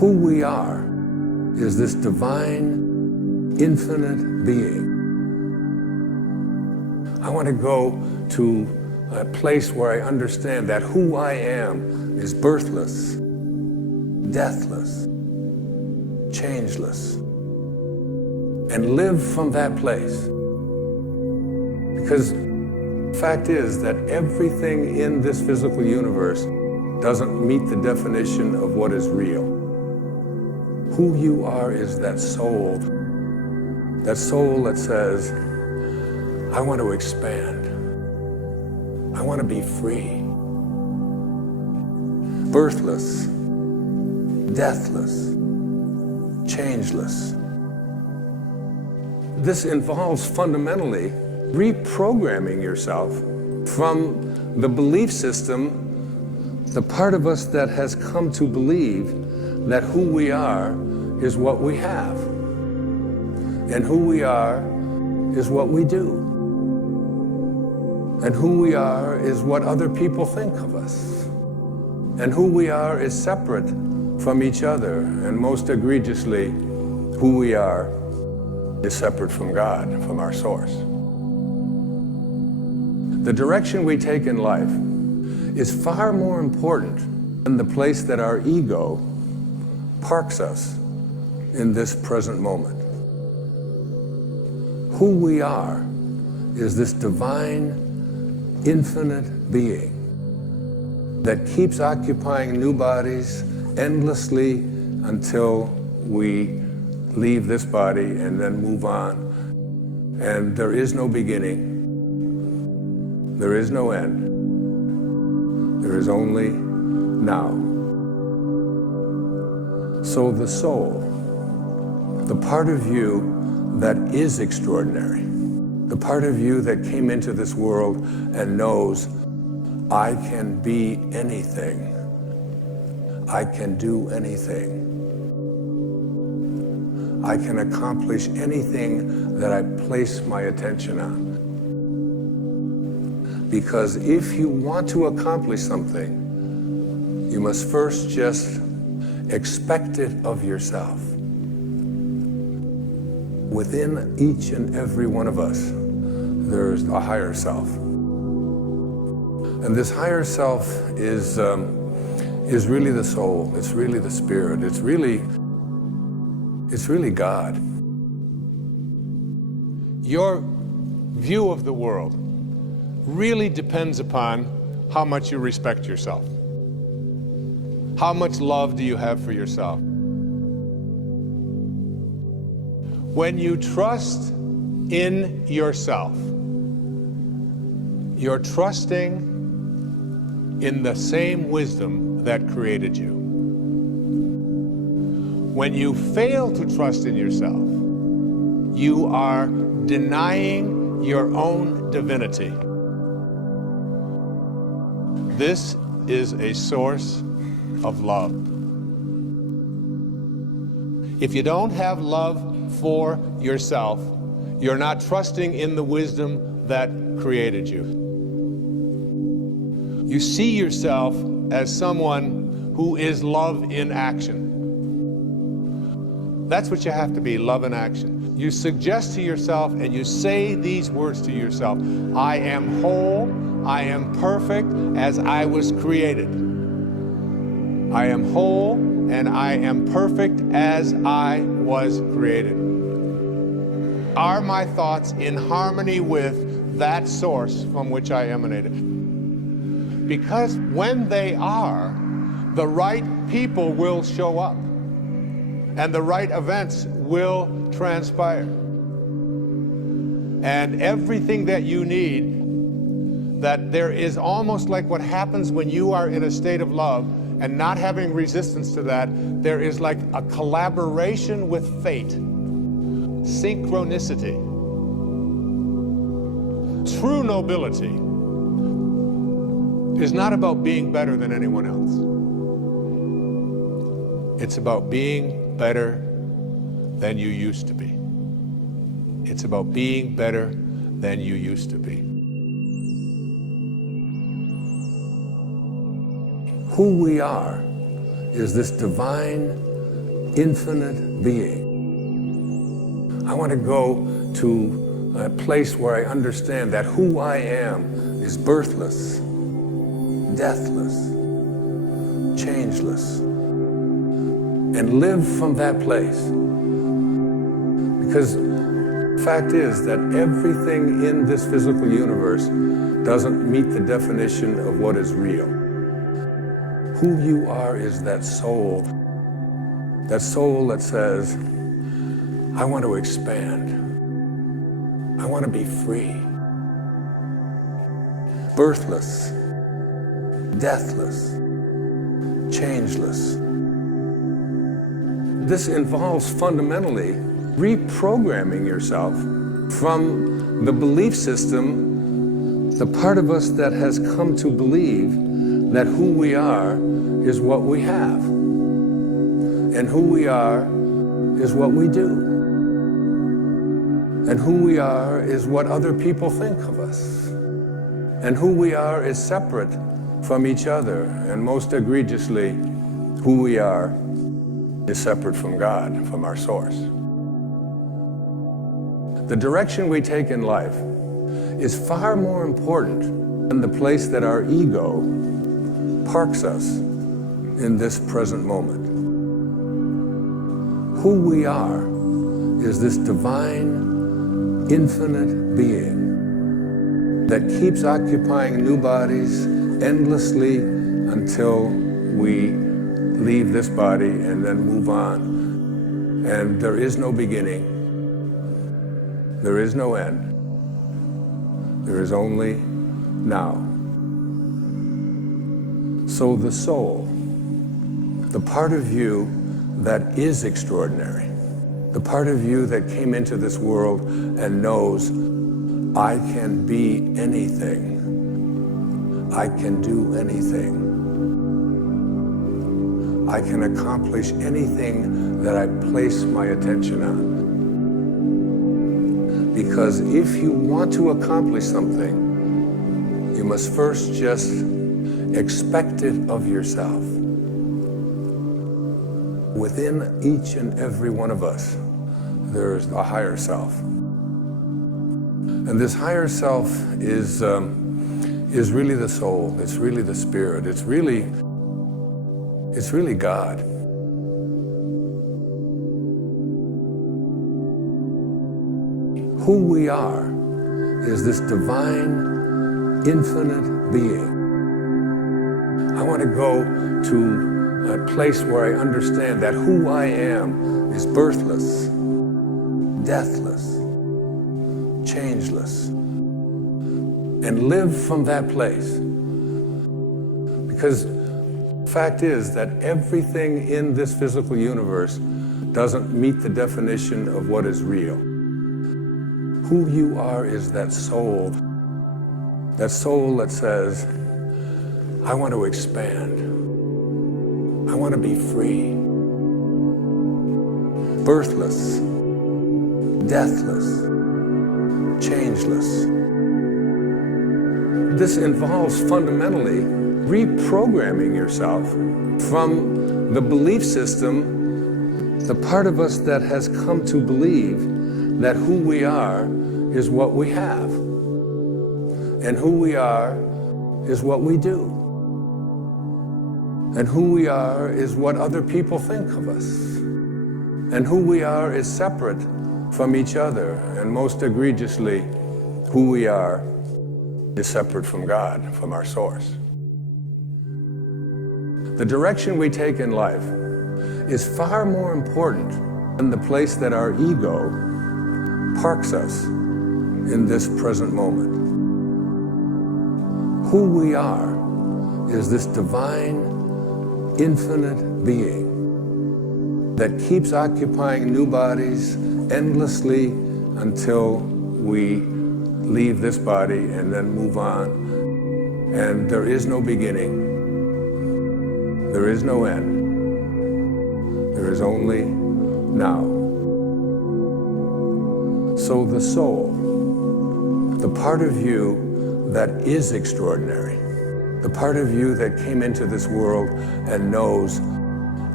Who we are is this divine, infinite being. I want to go to a place where I understand that who I am is birthless, deathless, changeless, and live from that place. Because the fact is that everything in this physical universe doesn't meet the definition of what is real. Who you are is that soul that says, I want to expand. I want to be free. Birthless, deathless, changeless. This involves fundamentally reprogramming yourself from the belief system, the part of us that has come to believe that who we are is what we have, and who we are is what we do, and who we are is what other people think of us, and who we are is separate from each other, and most egregiously, who we are is separate from God, from our source. The direction we take in life is far more important than the place that our ego parks us in this present moment. Who we are is this divine, infinite being that keeps occupying new bodies endlessly until we leave this body and then move on. And there is no beginning. There is no end. There is only now. So the soul, the part of you that is extraordinary, the part of you that came into this world and knows, I can be anything. I can do anything. I can accomplish anything that I place my attention on. Because if you want to accomplish something, you must first just expect it of yourself. Within each and every one of us, there's a higher self. And this higher self is really the soul, it's really the spirit, it's really God. Your view of the world really depends upon how much you respect yourself. How much love do you have for yourself? When you trust in yourself, you're trusting in the same wisdom that created you. When you fail to trust in yourself, you are denying your own divinity. This is a source of love. If you don't have love for yourself, you're not trusting in the wisdom that created you. You see yourself as someone who is love in action. That's what you have to be, love in action. You suggest to yourself and you say these words to yourself, I am whole, I am perfect as I was created. I am whole and I am perfect as I was created. Are my thoughts in harmony with that source from which I emanated? Because when they are, the right people will show up and the right events will transpire. And everything that you need, that there is almost like what happens when you are in a state of love and not having resistance to that, there is like a collaboration with fate, synchronicity. True nobility is not about being better than anyone else. It's about being better than you used to be. It's about being better than you used to be. Who we are is this divine, infinite being. I want to go to a place where I understand that who I am is birthless, deathless, changeless, and live from that place. Because the fact is that everything in this physical universe doesn't meet the definition of what is real. Who you are is that soul that says, I want to expand. I want to be free. Birthless, deathless, changeless. This involves fundamentally reprogramming yourself from the belief system, the part of us that has come to believe that who we are is what we have, and who we are is what we do, and who we are is what other people think of us, and who we are is separate from each other, and most egregiously, who we are is separate from God, from our source. The direction we take in life is far more important than the place that our ego parks us in this present moment. Who we are is this divine, infinite being that keeps occupying new bodies endlessly until we leave this body and then move on. And there is no beginning. There is no end. There is only now. So the soul, the part of you that is extraordinary, the part of you that came into this world and knows, I can be anything. I can do anything. I can accomplish anything that I place my attention on. Because if you want to accomplish something, you must first just expect it of yourself. Within each and every one of us, there's a higher self. And this higher self is really the soul. It's really the spirit. It's really God. Who we are is this divine, infinite being. I want to go to a place where I understand that who I am is birthless, deathless, changeless, and live from that place. Because the fact is that everything in this physical universe doesn't meet the definition of what is real. Who you are is that soul that says, I want to expand. I want to be free. Birthless, deathless, changeless. This involves fundamentally reprogramming yourself from the belief system, the part of us that has come to believe that who we are is what we have, and who we are is what we do, and who we are is what other people think of us, and who we are is separate from each other, and most egregiously, who we are is separate from God, from our source. The direction we take in life is far more important than the place that our ego parks us in this present moment. Who we are is this divine, infinite being that keeps occupying new bodies endlessly until we leave this body and then move on. And there is no beginning. There is no end. There is only now. So the soul, the part of you that is extraordinary, the part of you that came into this world and knows,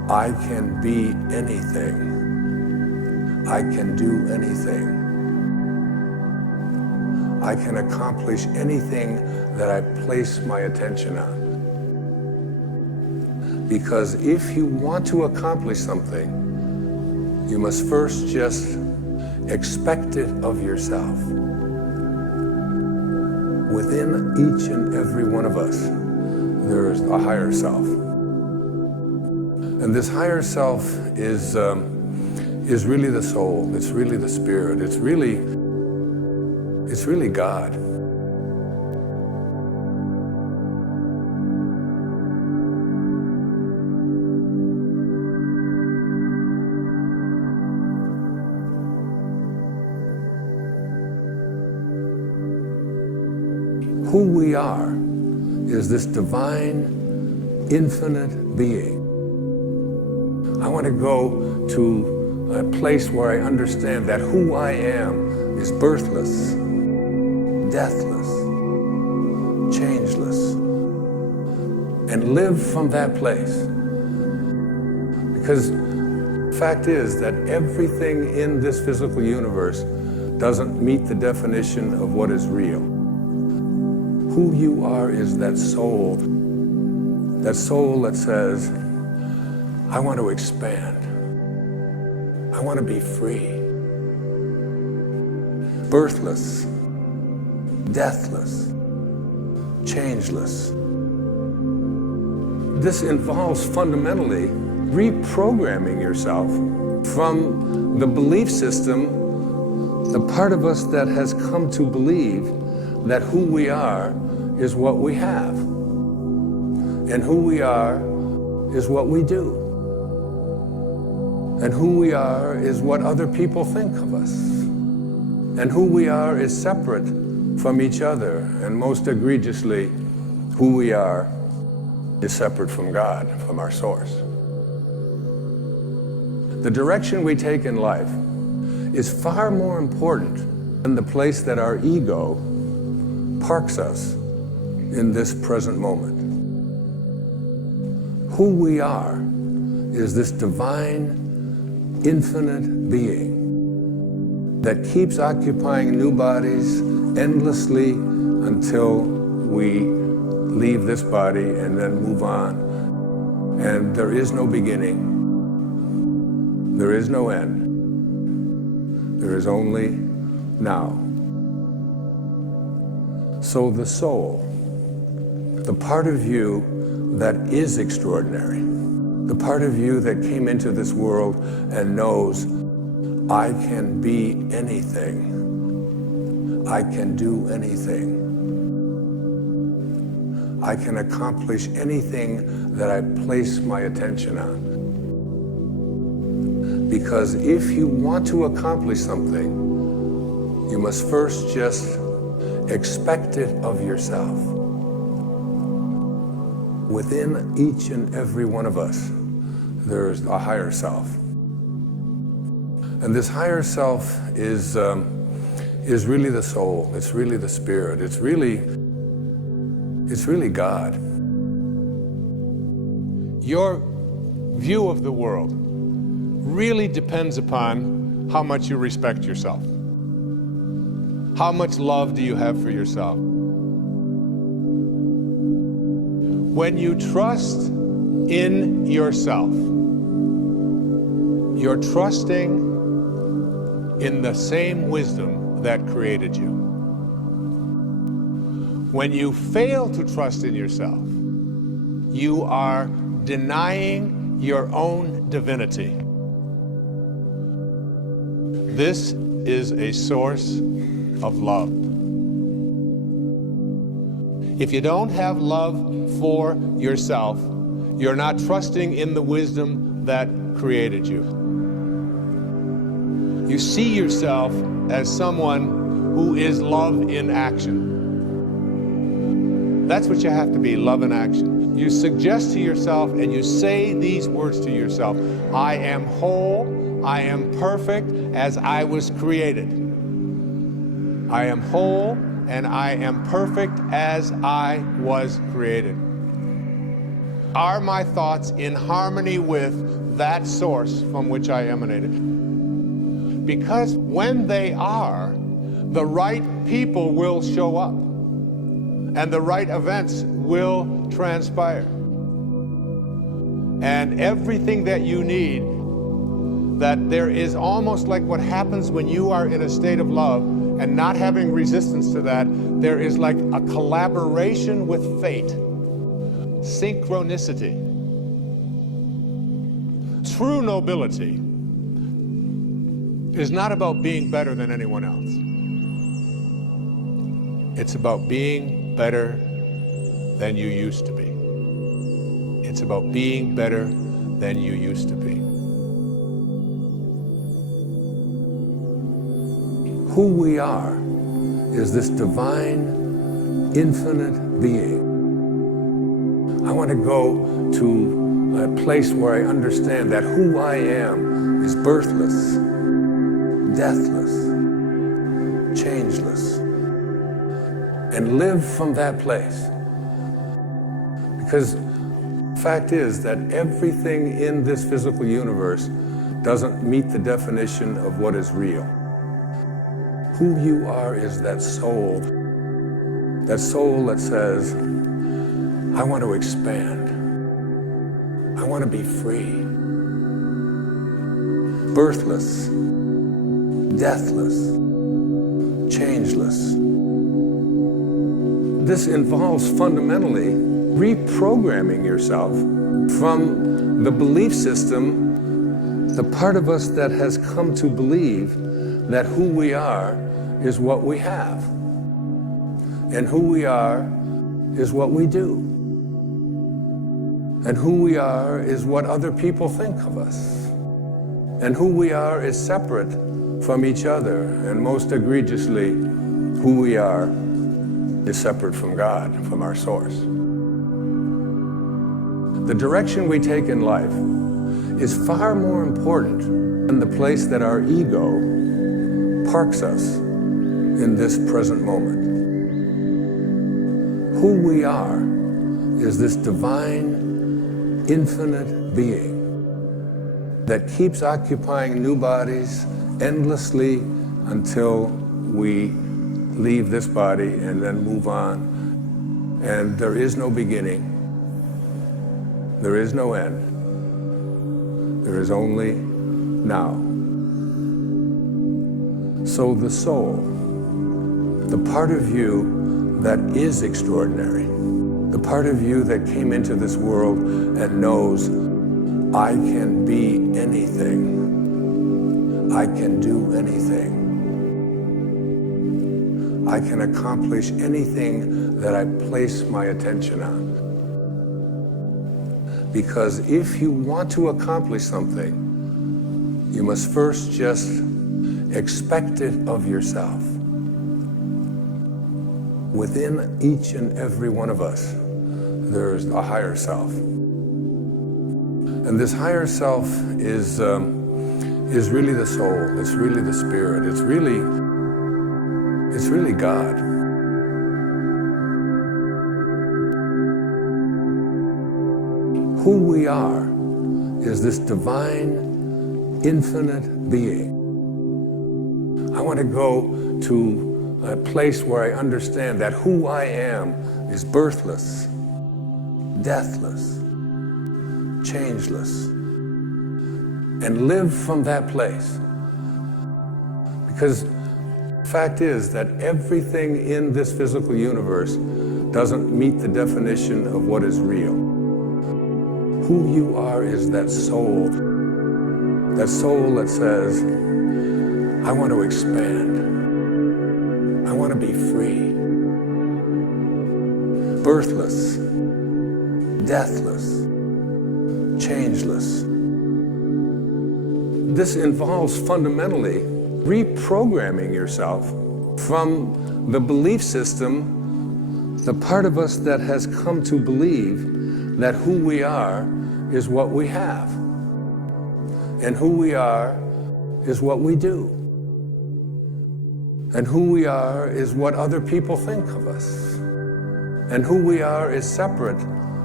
I can be anything. I can do anything. I can accomplish anything that I place my attention on. Because if you want to accomplish something, you must first just expect it of yourself. Within each and every one of us, there is a higher self. And this higher self is really the soul. It's really the spirit. It's really God. Who we are is this divine, infinite being. I want to go to a place where I understand that who I am is birthless, deathless, changeless, and live from that place. Because the fact is that everything in this physical universe doesn't meet the definition of what is real. Who you are is that soul that says, I want to expand. I want to be free. Birthless, deathless, changeless. This involves fundamentally reprogramming yourself from the belief system, the part of us that has come to believe that who we are is what we have, and who we are is what we do, and who we are is what other people think of us, and who we are is separate from each other, and most egregiously, who we are is separate from God, from our source. The direction we take in life is far more important than the place that our ego parks us in this present moment. Who we are is this divine, infinite being that keeps occupying new bodies endlessly until we leave this body and then move on. And there is no beginning. There is no end. There is only now. So the soul, the part of you that is extraordinary, the part of you that came into this world and knows, I can be anything. I can do anything. I can accomplish anything that I place my attention on. Because if you want to accomplish something, you must first just expect it of yourself. Within each and every one of us, there's a higher self. And this higher self is really the soul. It's really the spirit. It's really God. Your view of the world really depends upon how much you respect yourself. How much love do you have for yourself? When you trust in yourself, you're trusting in the same wisdom that created you. When you fail to trust in yourself, you are denying your own divinity. This is a source of love. If you don't have love for yourself, you're not trusting in the wisdom that created you. You see yourself as someone who is love in action. That's what you have to be, love in action. You suggest to yourself and you say these words to yourself, I am whole, I am perfect as I was created. I am whole and I am perfect as I was created. are my thoughts in harmony with that source from which I emanated? Because when they are, the right people will show up and the right events will transpire. And everything that you need, that there is almost like what happens when you are in a state of love and not having resistance to that, there is like a collaboration with fate, synchronicity. True nobility is not about being better than anyone else. It's about being better than you used to be. It's about being better than you used to be. Who we are is this divine, infinite being. I want to go to a place where I understand that who I am is birthless, deathless, changeless, and live from that place. Because the fact is that everything in this physical universe doesn't meet the definition of what is real. Who you are is that soul that says, I want to expand. I want to be free. Birthless, deathless, changeless. This involves fundamentally reprogramming yourself from the belief system, the part of us that has come to believe that who we are is what we have, and who we are is what we do, and who we are is what other people think of us, and who we are is separate from each other, and most egregiously, who we are is separate from God, from our source. The direction we take in life is far more important than the place that our ego parks us in this present moment. Who we are is this divine, infinite being that keeps occupying new bodies endlessly until we leave this body and then move on. And there is no beginning. There is no end. There is only now. So the soul, the part of you that is extraordinary, the part of you that came into this world and knows, I can be anything. I can do anything. I can accomplish anything that I place my attention on. Because if you want to accomplish something, you must first just expect it of yourself. Within each and every one of us, there's a higher self. And this higher self is really the soul, it's really the spirit, it's really God. Who we are is this divine, infinite being. I want to go to a place where I understand that who I am is birthless, deathless, changeless, and live from that place. Because the fact is that everything in this physical universe doesn't meet the definition of what is real. Who you are is that soul that says, I want to expand. I want to be free. Birthless, deathless, changeless. This involves fundamentally reprogramming yourself from the belief system, the part of us that has come to believe that who we are is what we have, and who we are is what we do, and who we are is what other people think of us, and who we are is separate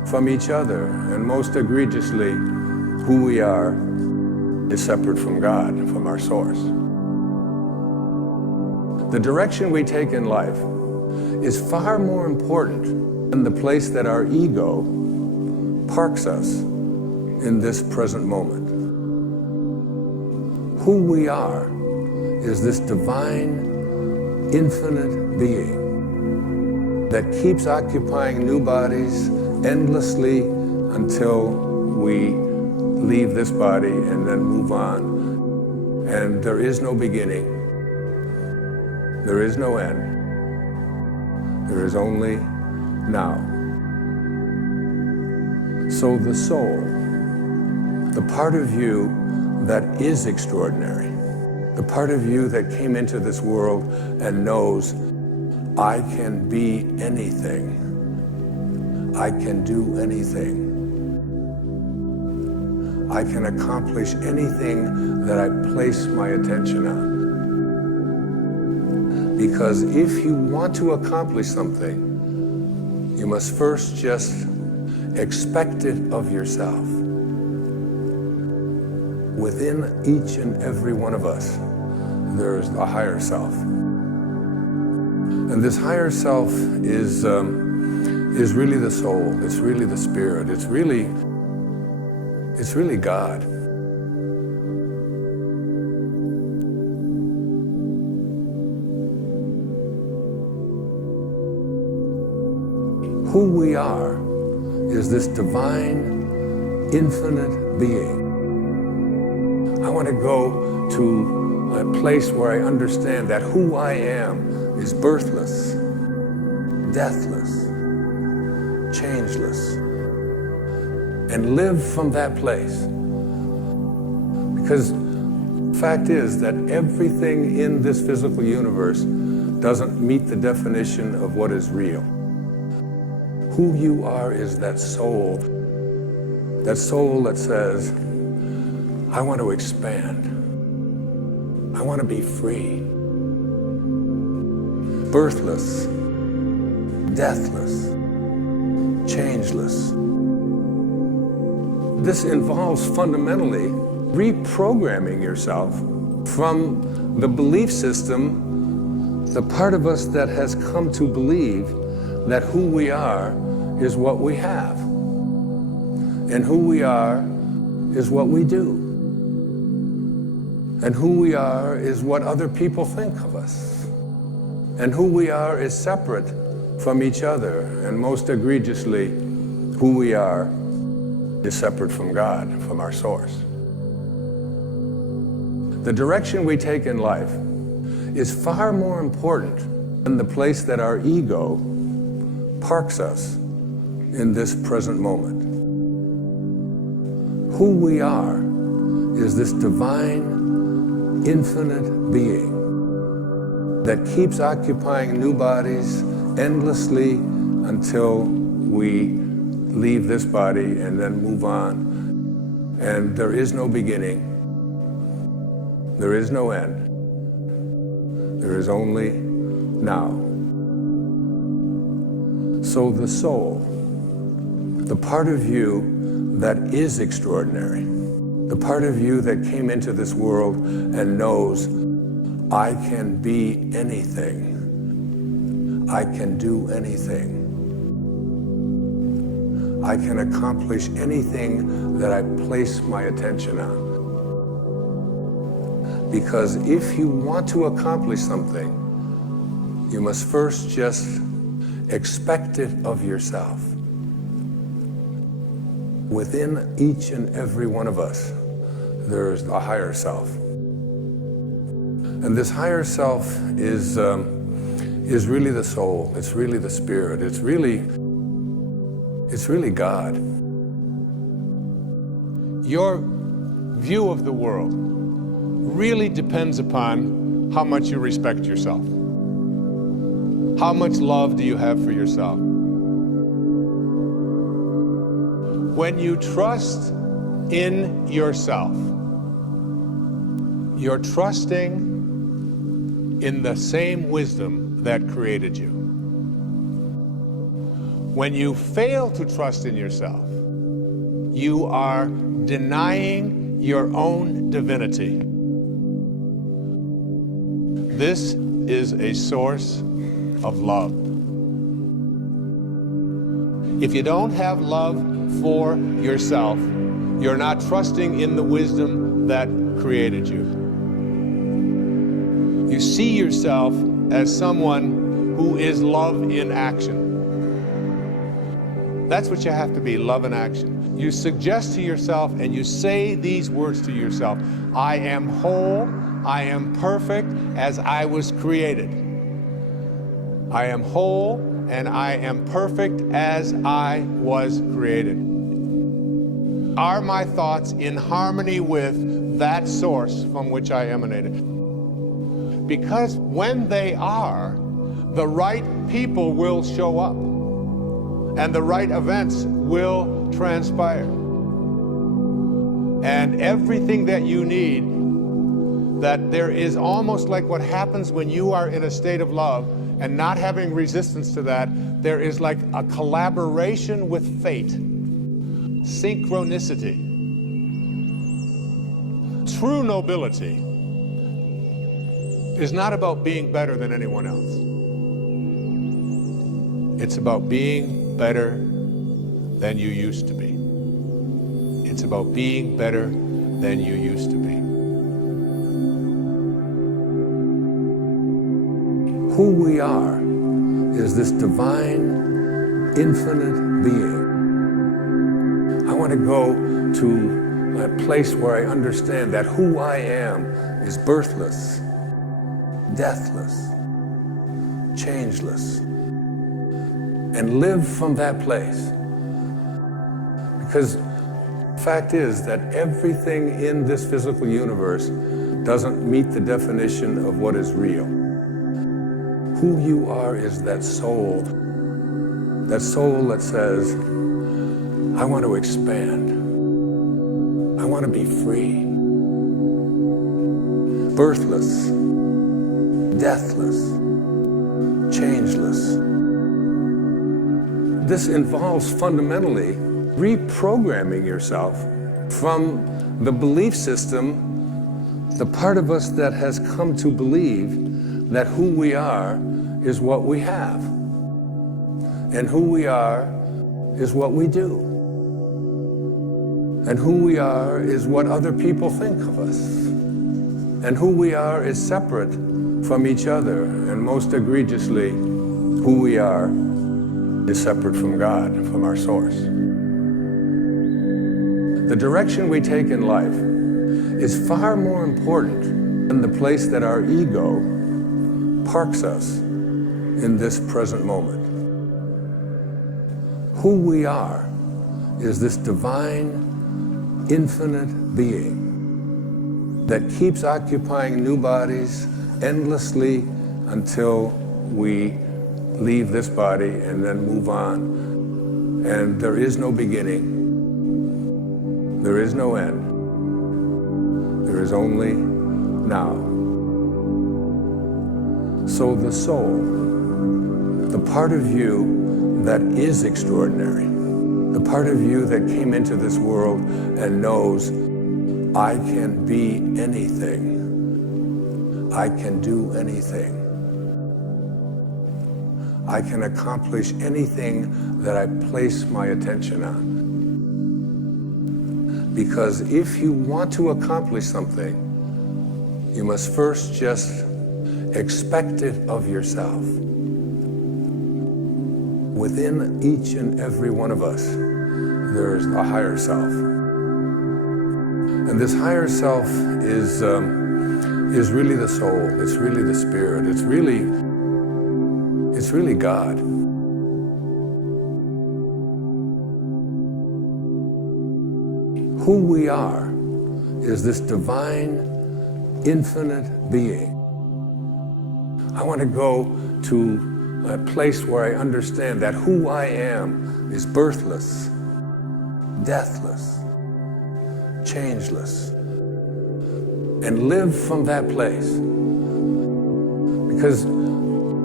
from each other, and most egregiously, who we are is separate from God, from our source. The direction we take in life is far more important than the place that our ego parks us in this present moment. Who we are is this divine, infinite being that keeps occupying new bodies endlessly until we leave this body and then move on. And there is no beginning. There is no end. There is only now. So the soul, the part of you that is extraordinary, the part of you that came into this world and knows, I can be anything. I can do anything. I can accomplish anything that I place my attention on. Because if you want to accomplish something, you must first just expect it of yourself. Within each and every one of us, there's a higher self. And this higher self is really the soul. It's really the spirit. It's really God. Who we are is this divine, infinite being. I want to go to a place where I understand that who I am is birthless, deathless, changeless, and live from that place. Because the fact is that everything in this physical universe doesn't meet the definition of what is real. Who you are is that soul that says, I want to expand. I want to be free. Birthless, deathless, changeless. This involves fundamentally reprogramming yourself from the belief system, the part of us that has come to believe that who we are is what we have, and who we are is what we do, and who we are is what other people think of us, and who we are is separate from each other, and most egregiously, who we are is separate from God, from our source. The direction we take in life is far more important than the place that our ego parks us in this present moment. Who we are is this divine, infinite being that keeps occupying new bodies endlessly until we leave this body and then move on. And there is no beginning. There is no end. There is only now. So the soul, the part of you that is extraordinary, the part of you that came into this world and knows, I can be anything. I can do anything. I can accomplish anything that I place my attention on. Because if you want to accomplish something, you must first just expect it of yourself. Within each and every one of us, there's a higher self. And this higher self is really the soul. It's really the spirit. It's really God. Your view of the world really depends upon how much you respect yourself. How much love do you have for yourself? When you trust in yourself, you're trusting in the same wisdom that created you. When you fail to trust in yourself, you are denying your own divinity. This is a source of love. If you don't have love for yourself, you're not trusting in the wisdom that created you. You see yourself as someone who is love in action. That's what you have to be, love in action. You suggest to yourself and you say these words to yourself: I am whole, I am perfect as I was created. I am whole and I am perfect as I was created. Are my thoughts in harmony with that source from which I emanated? Because when they are, the right people will show up and the right events will transpire. And everything that you need, that there is almost like what happens when you are in a state of love and not having resistance to that, there is like a collaboration with fate, synchronicity. True nobility is not about being better than anyone else. It's about being better than you used to be. It's about being better than you used to be. Who we are is this divine, infinite being. I want to go to a place where I understand that who I am is birthless, deathless, changeless, and live from that place. Because the fact is that everything in this physical universe doesn't meet the definition of what is real. Who you are is that soul that says, I want to expand. I want to be free. Birthless, deathless, changeless. This involves fundamentally reprogramming yourself from the belief system, the part of us that has come to believe that who we are is what we have, and who we are is what we do, and who we are is what other people think of us, and who we are is separate from each other, and most egregiously, who we are is separate from God, from our source. The direction we take in life is far more important than the place that our ego parks us in this present moment. Who we are is this divine, infinite being that keeps occupying new bodies endlessly until we leave this body and then move on. And there is no beginning. There is no end. There is only now. So the soul, the part of you that is extraordinary, the part of you that came into this world and knows, I can be anything. I can do anything. I can accomplish anything that I place my attention on. Because if you want to accomplish something, you must first just expect it of yourself. Within each and every one of us, there's a higher self. And this higher self is really the soul, it's really the spirit, it's really God. Who we are is this divine, infinite being. I want to go to a place where I understand that who I am is birthless, deathless, changeless, and live from that place. Because the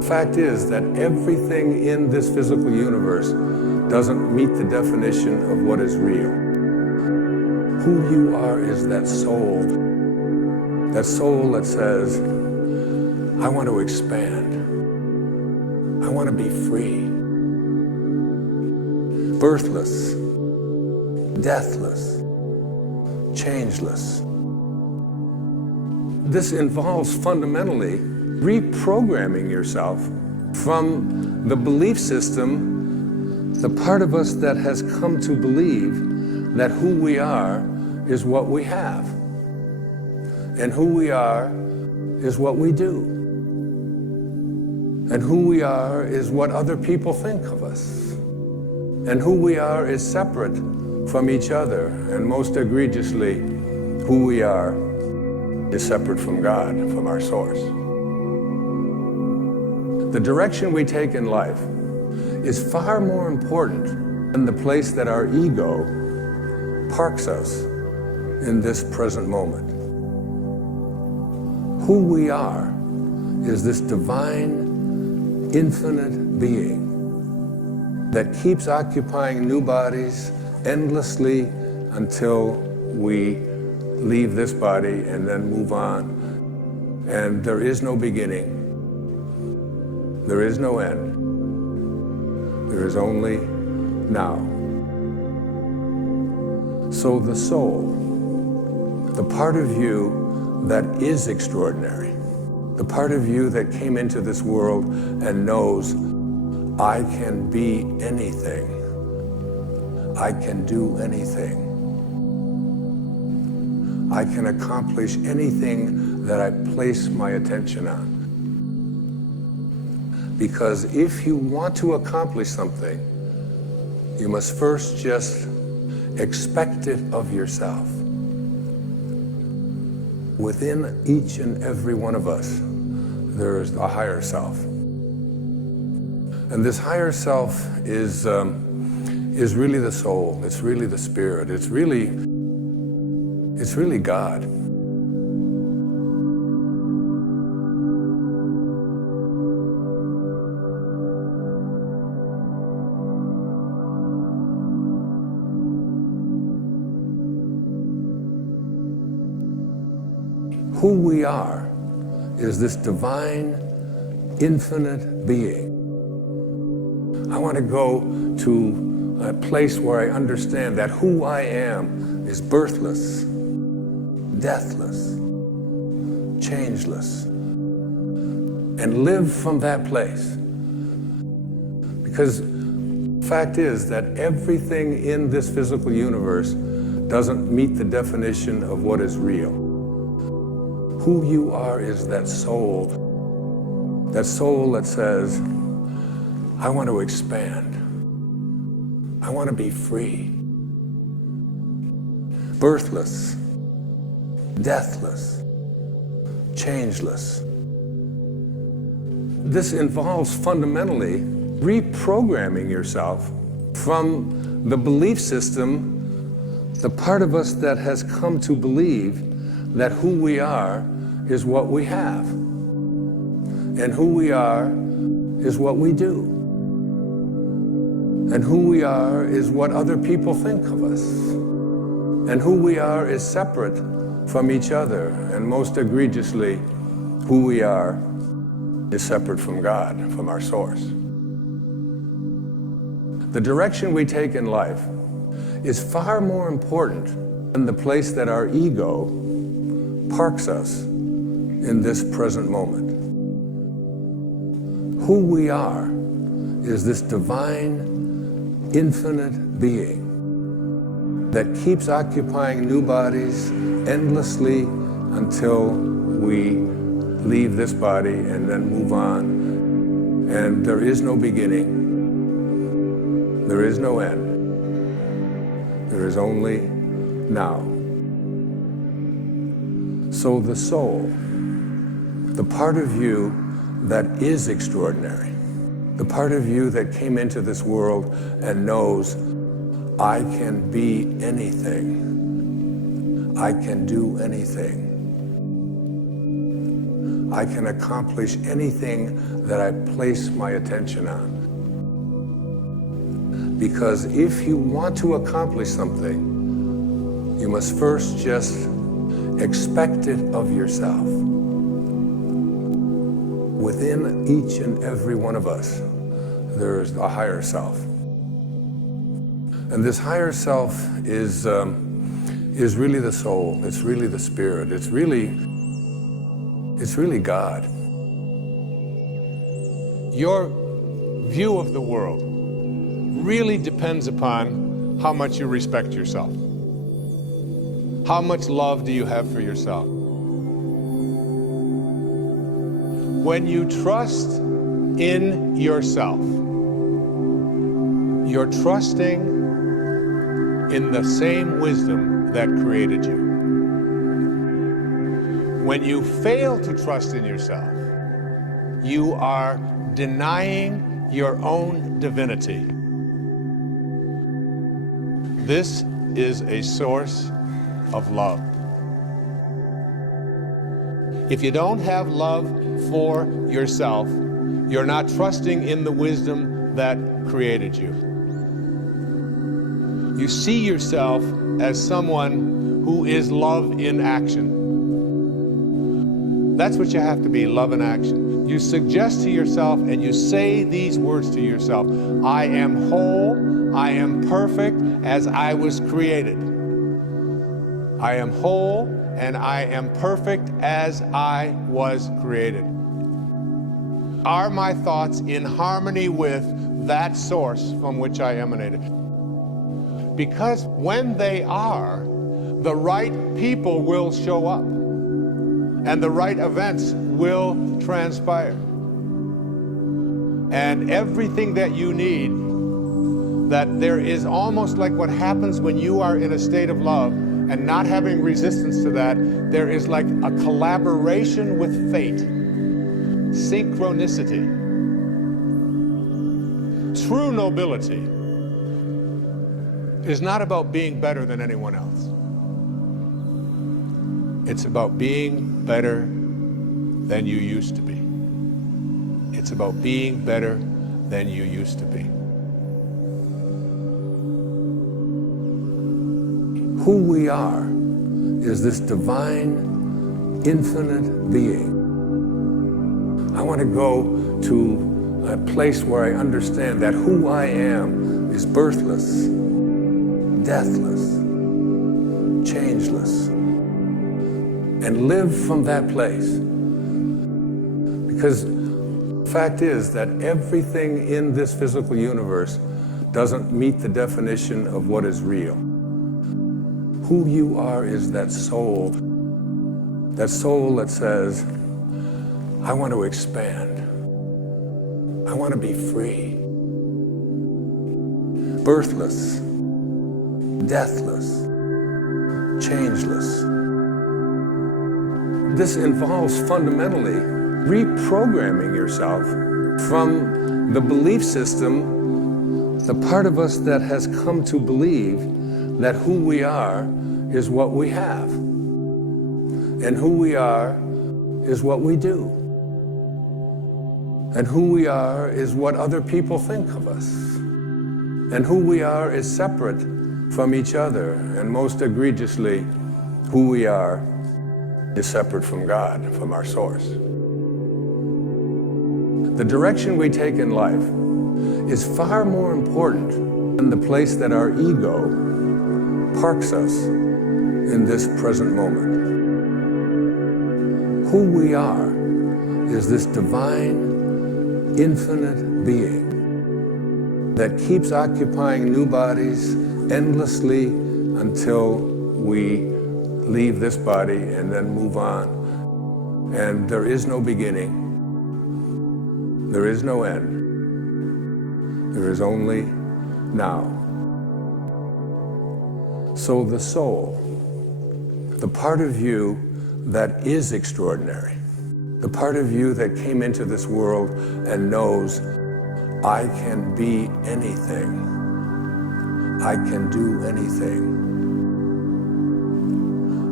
Fact is that everything in this physical universe doesn't meet the definition of what is real. Who you are is that soul that says, I want to expand. I want to be free. Birthless, deathless, changeless. This involves fundamentally reprogramming yourself from the belief system, the part of us that has come to believe that who we are is what we have, and who we are is what we do, and who we are is what other people think of us, and who we are is separate from each other, and most egregiously, who we are is separate from God, from our source. The direction we take in life is far more important than the place that our ego parks us in this present moment. Who we are is this divine, infinite being that keeps occupying new bodies endlessly until we leave this body and then move on. And there is no beginning. There is no end. There is only now. So the soul, the part of you that is extraordinary, the part of you that came into this world and knows, I can be anything. I can do anything. I can accomplish anything that I place my attention on. Because if you want to accomplish something, you must first just expect it of yourself. Within each and every one of us, there is a higher self. And this higher self is really the soul. It's really the spirit. It's really God. Who we are is this divine, infinite being. I want to go to a place where I understand that who I am is birthless, deathless, changeless, and live from that place. Because the fact is that everything in this physical universe doesn't meet the definition of what is real. Who you are is that soul that says, I want to expand. I want to be free. Birthless, deathless, changeless. This involves fundamentally reprogramming yourself from the belief system, the part of us that has come to believe that who we are is what we have, and who we are is what we do, and who we are is what other people think of us, and who we are is separate from each other, and most egregiously, who we are is separate from God, from our source. The direction we take in life is far more important than the place that our ego parks us in this present moment. Who we are is this divine, infinite being that keeps occupying new bodies endlessly until we leave this body and then move on. And there is no beginning. There is no end. There is only now. So the soul, the part of you that is extraordinary, the part of you that came into this world and knows, I can be anything. I can do anything. I can accomplish anything that I place my attention on. Because if you want to accomplish something, you must first just expect it of yourself. Within each and every one of us, there's a higher self. And this higher self is really the soul. It's really the spirit. It's really God. Your view of the world really depends upon how much you respect yourself. How much love do you have for yourself? When you trust in yourself, you're trusting in the same wisdom that created you. When you fail to trust in yourself, you are denying your own divinity. This is a source of love. If you don't have love for yourself, you're not trusting in the wisdom that created you. You see yourself as someone who is love in action. That's what you have to be, love in action. You suggest to yourself and you say these words to yourself: I am whole, I am perfect as I was created. I am whole and I am perfect as I was created. Are my thoughts in harmony with that source from which I emanated? Because when they are, the right people will show up and the right events will transpire. And everything that you need, that there is almost like what happens when you are in a state of love and not having resistance to that, there is like a collaboration with fate, synchronicity. True nobility is not about being better than anyone else. It's about being better than you used to be. It's about being better than you used to be. Who we are is this divine, infinite being. I want to go to a place where I understand that who I am is birthless, deathless, changeless, and live from that place. Because the fact is that everything in this physical universe doesn't meet the definition of what is real. Who you are is that soul that says, I want to expand. I want to be free. Birthless, deathless, changeless. This involves fundamentally reprogramming yourself from the belief system, the part of us that has come to believe that who we are is what we have, and who we are is what we do, and who we are is what other people think of us, and who we are is separate from each other, and most egregiously, who we are is separate from God, from our source. The direction we take in life is far more important than the place that our ego parks us in this present moment. Who we are is this divine, infinite being that keeps occupying new bodies endlessly until we leave this body and then move on. And there is no beginning. There is no end. There is only now. So the soul, the part of you that is extraordinary, the part of you that came into this world and knows, I can be anything. I can do anything.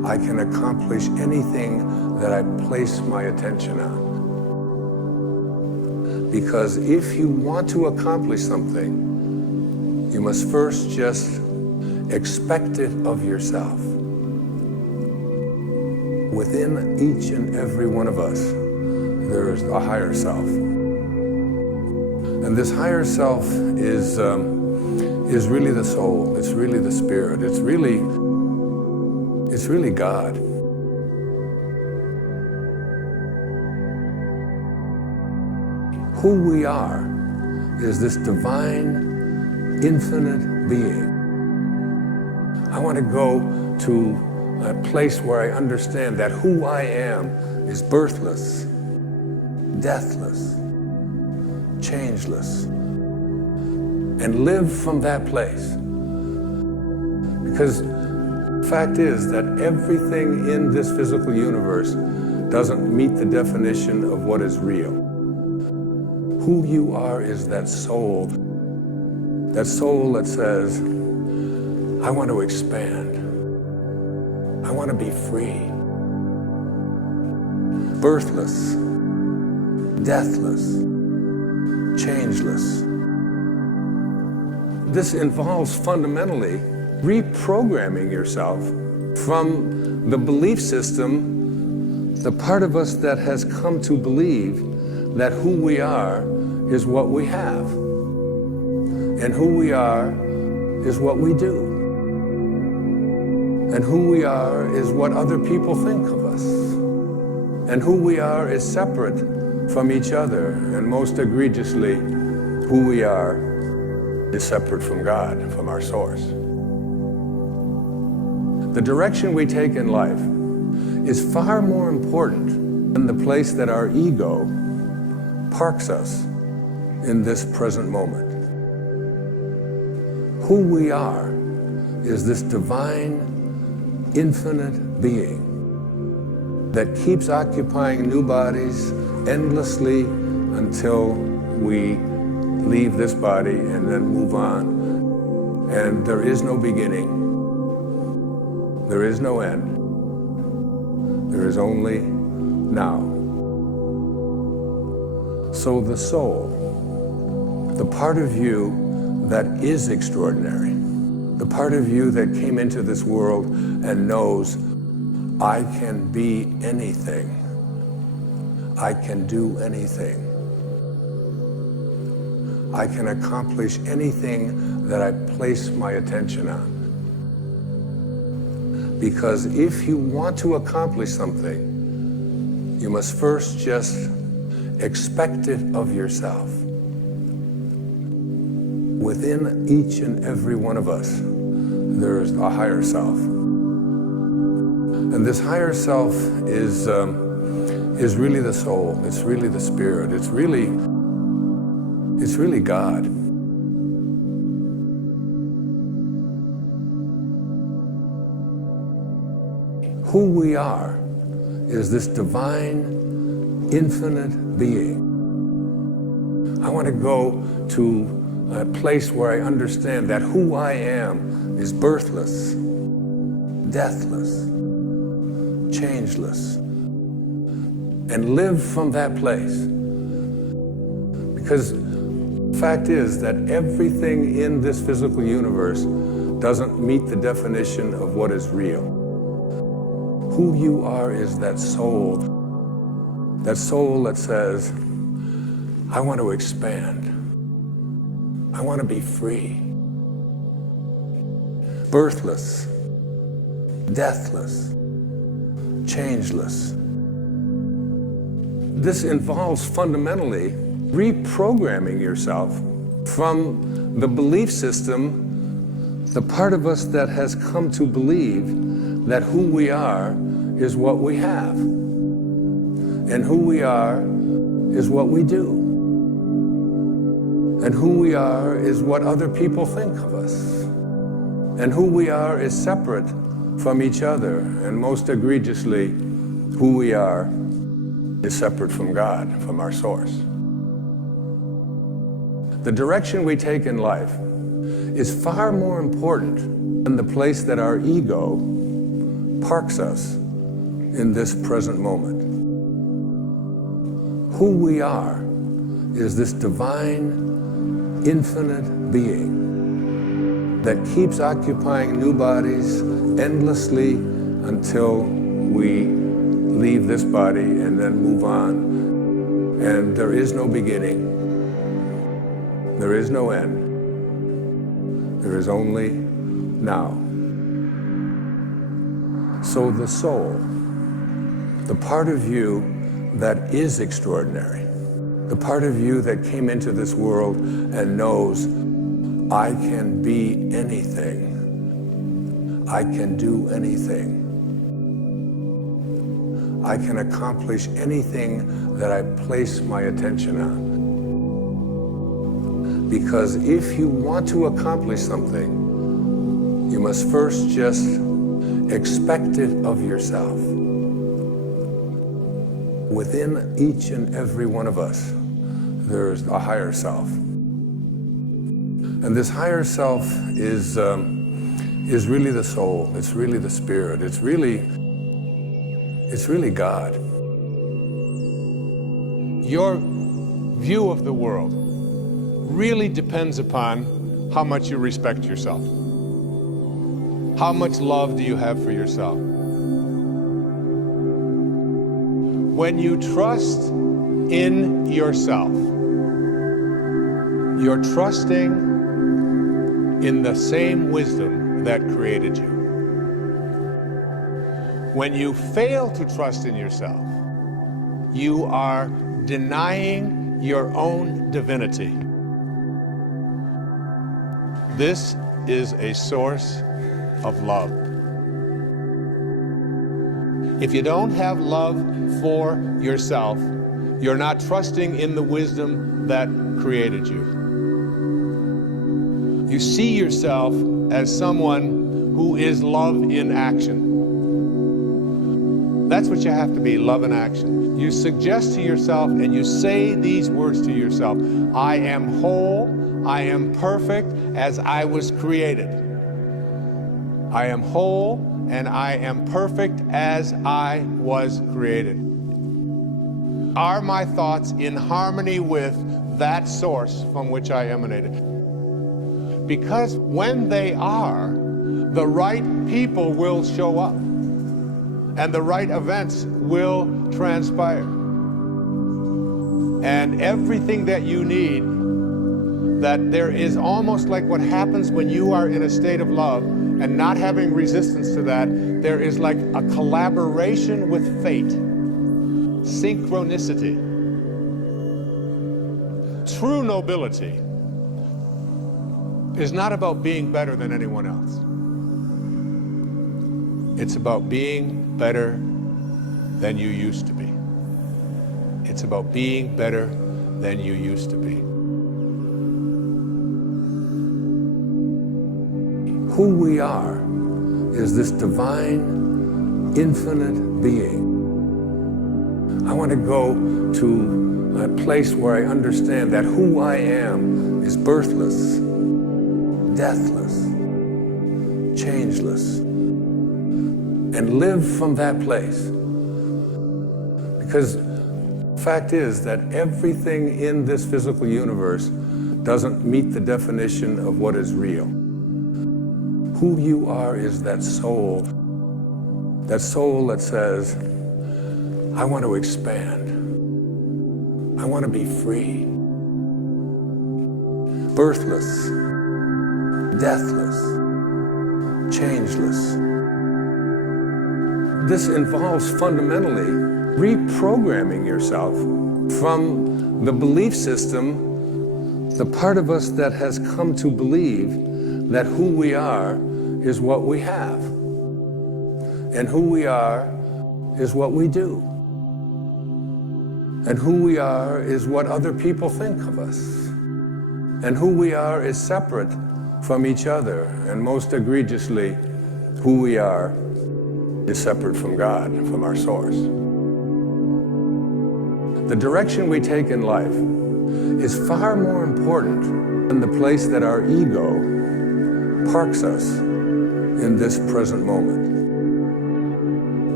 I can accomplish anything that I place my attention on. Because if you want to accomplish something, you must first just expect it of yourself. Within each and every one of us, there is a higher self. And this higher self is really the soul, it's really the spirit, it's really God. Who we are is this divine, infinite being. I want to go to a place where I understand that who I am is birthless, deathless, changeless, and live from that place. Because the fact is that everything in this physical universe doesn't meet the definition of what is real. Who you are is that soul that says, I want to expand. I want to be free. Birthless, deathless, changeless. This involves fundamentally reprogramming yourself from the belief system, the part of us that has come to believe that who we are is what we have, and who we are is what we do, and who we are is what other people think of us, and who we are is separate from each other, and most egregiously, who we are is separate from God, from our source. The direction we take in life is far more important than the place that our ego parks us in this present moment. Who we are is this divine, infinite being that keeps occupying new bodies endlessly until we leave this body and then move on. And there is no beginning. There is no end. There is only now. So the soul, the part of you that is extraordinary, the part of you that came into this world and knows, I can be anything. I can do anything. I can accomplish anything that I place my attention on. Because if you want to accomplish something, you must first just expect it of yourself. Within each and every one of us, there is a higher self. And this higher self is really the soul, it's really the spirit, it's really God. Who we are is this divine, infinite being. I want to go to a place where I understand that who I am is birthless, deathless, changeless, and live from that place. Because the fact is that everything in this physical universe doesn't meet the definition of what is real. Who you are is that soul that says, I want to expand. I want to be free. Birthless, deathless, changeless. This involves fundamentally reprogramming yourself from the belief system, the part of us that has come to believe that who we are is what we have, and who we are is what we do, and who we are is what other people think of us, and who we are is separate from each other, and most egregiously, who we are is separate from God, from our source. The direction we take in life is far more important than the place that our ego parks us in this present moment. Who we are is this divine, infinite being that keeps occupying new bodies endlessly until we leave this body and then move on. And there is no beginning. There is no end. There is only now. So the soul, the part of you that is extraordinary, the part of you that came into this world and knows, I can be anything. I can do anything. I can accomplish anything that I place my attention on. Because if you want to accomplish something, you must first just expect it of yourself. Within each and every one of us, there's a higher self. And this higher self is really the soul. It's really the spirit. It's really God. Your view of the world really depends upon how much you respect yourself. How much love do you have for yourself? When you trust in yourself, you're trusting in the same wisdom that created you. When you fail to trust in yourself, you are denying your own divinity. This is a source of love. If you don't have love for yourself, you're not trusting in the wisdom that created you. You see yourself as someone who is love in action. That's what you have to be, love in action. You suggest to yourself and you say these words to yourself, I am whole, I am perfect as I was created. I am whole and I am perfect as I was created. Are my thoughts in harmony with that source from which I emanated? Because when they are, the right people will show up and the right events will transpire. And everything that you need, that there is almost like what happens when you are in a state of love and not having resistance to that, there is like a collaboration with fate, synchronicity. True nobility is not about being better than anyone else. It's about being better than you used to be. It's about being better than you used to be. Who we are is this divine, infinite being. I want to go to a place where I understand that who I am is birthless, deathless, changeless, and live from that place. Because the fact is that everything in this physical universe doesn't meet the definition of what is real. Who you are is that soul that says, I want to expand. I want to be free. Birthless, deathless, changeless. This involves fundamentally reprogramming yourself from the belief system, the part of us that has come to believe that who we are is what we have, and who we are is what we do, and who we are is what other people think of us, and who we are is separate from each other, and most egregiously, who we are is separate from God, from our source. The direction we take in life is far more important than the place that our ego parks us in this present moment.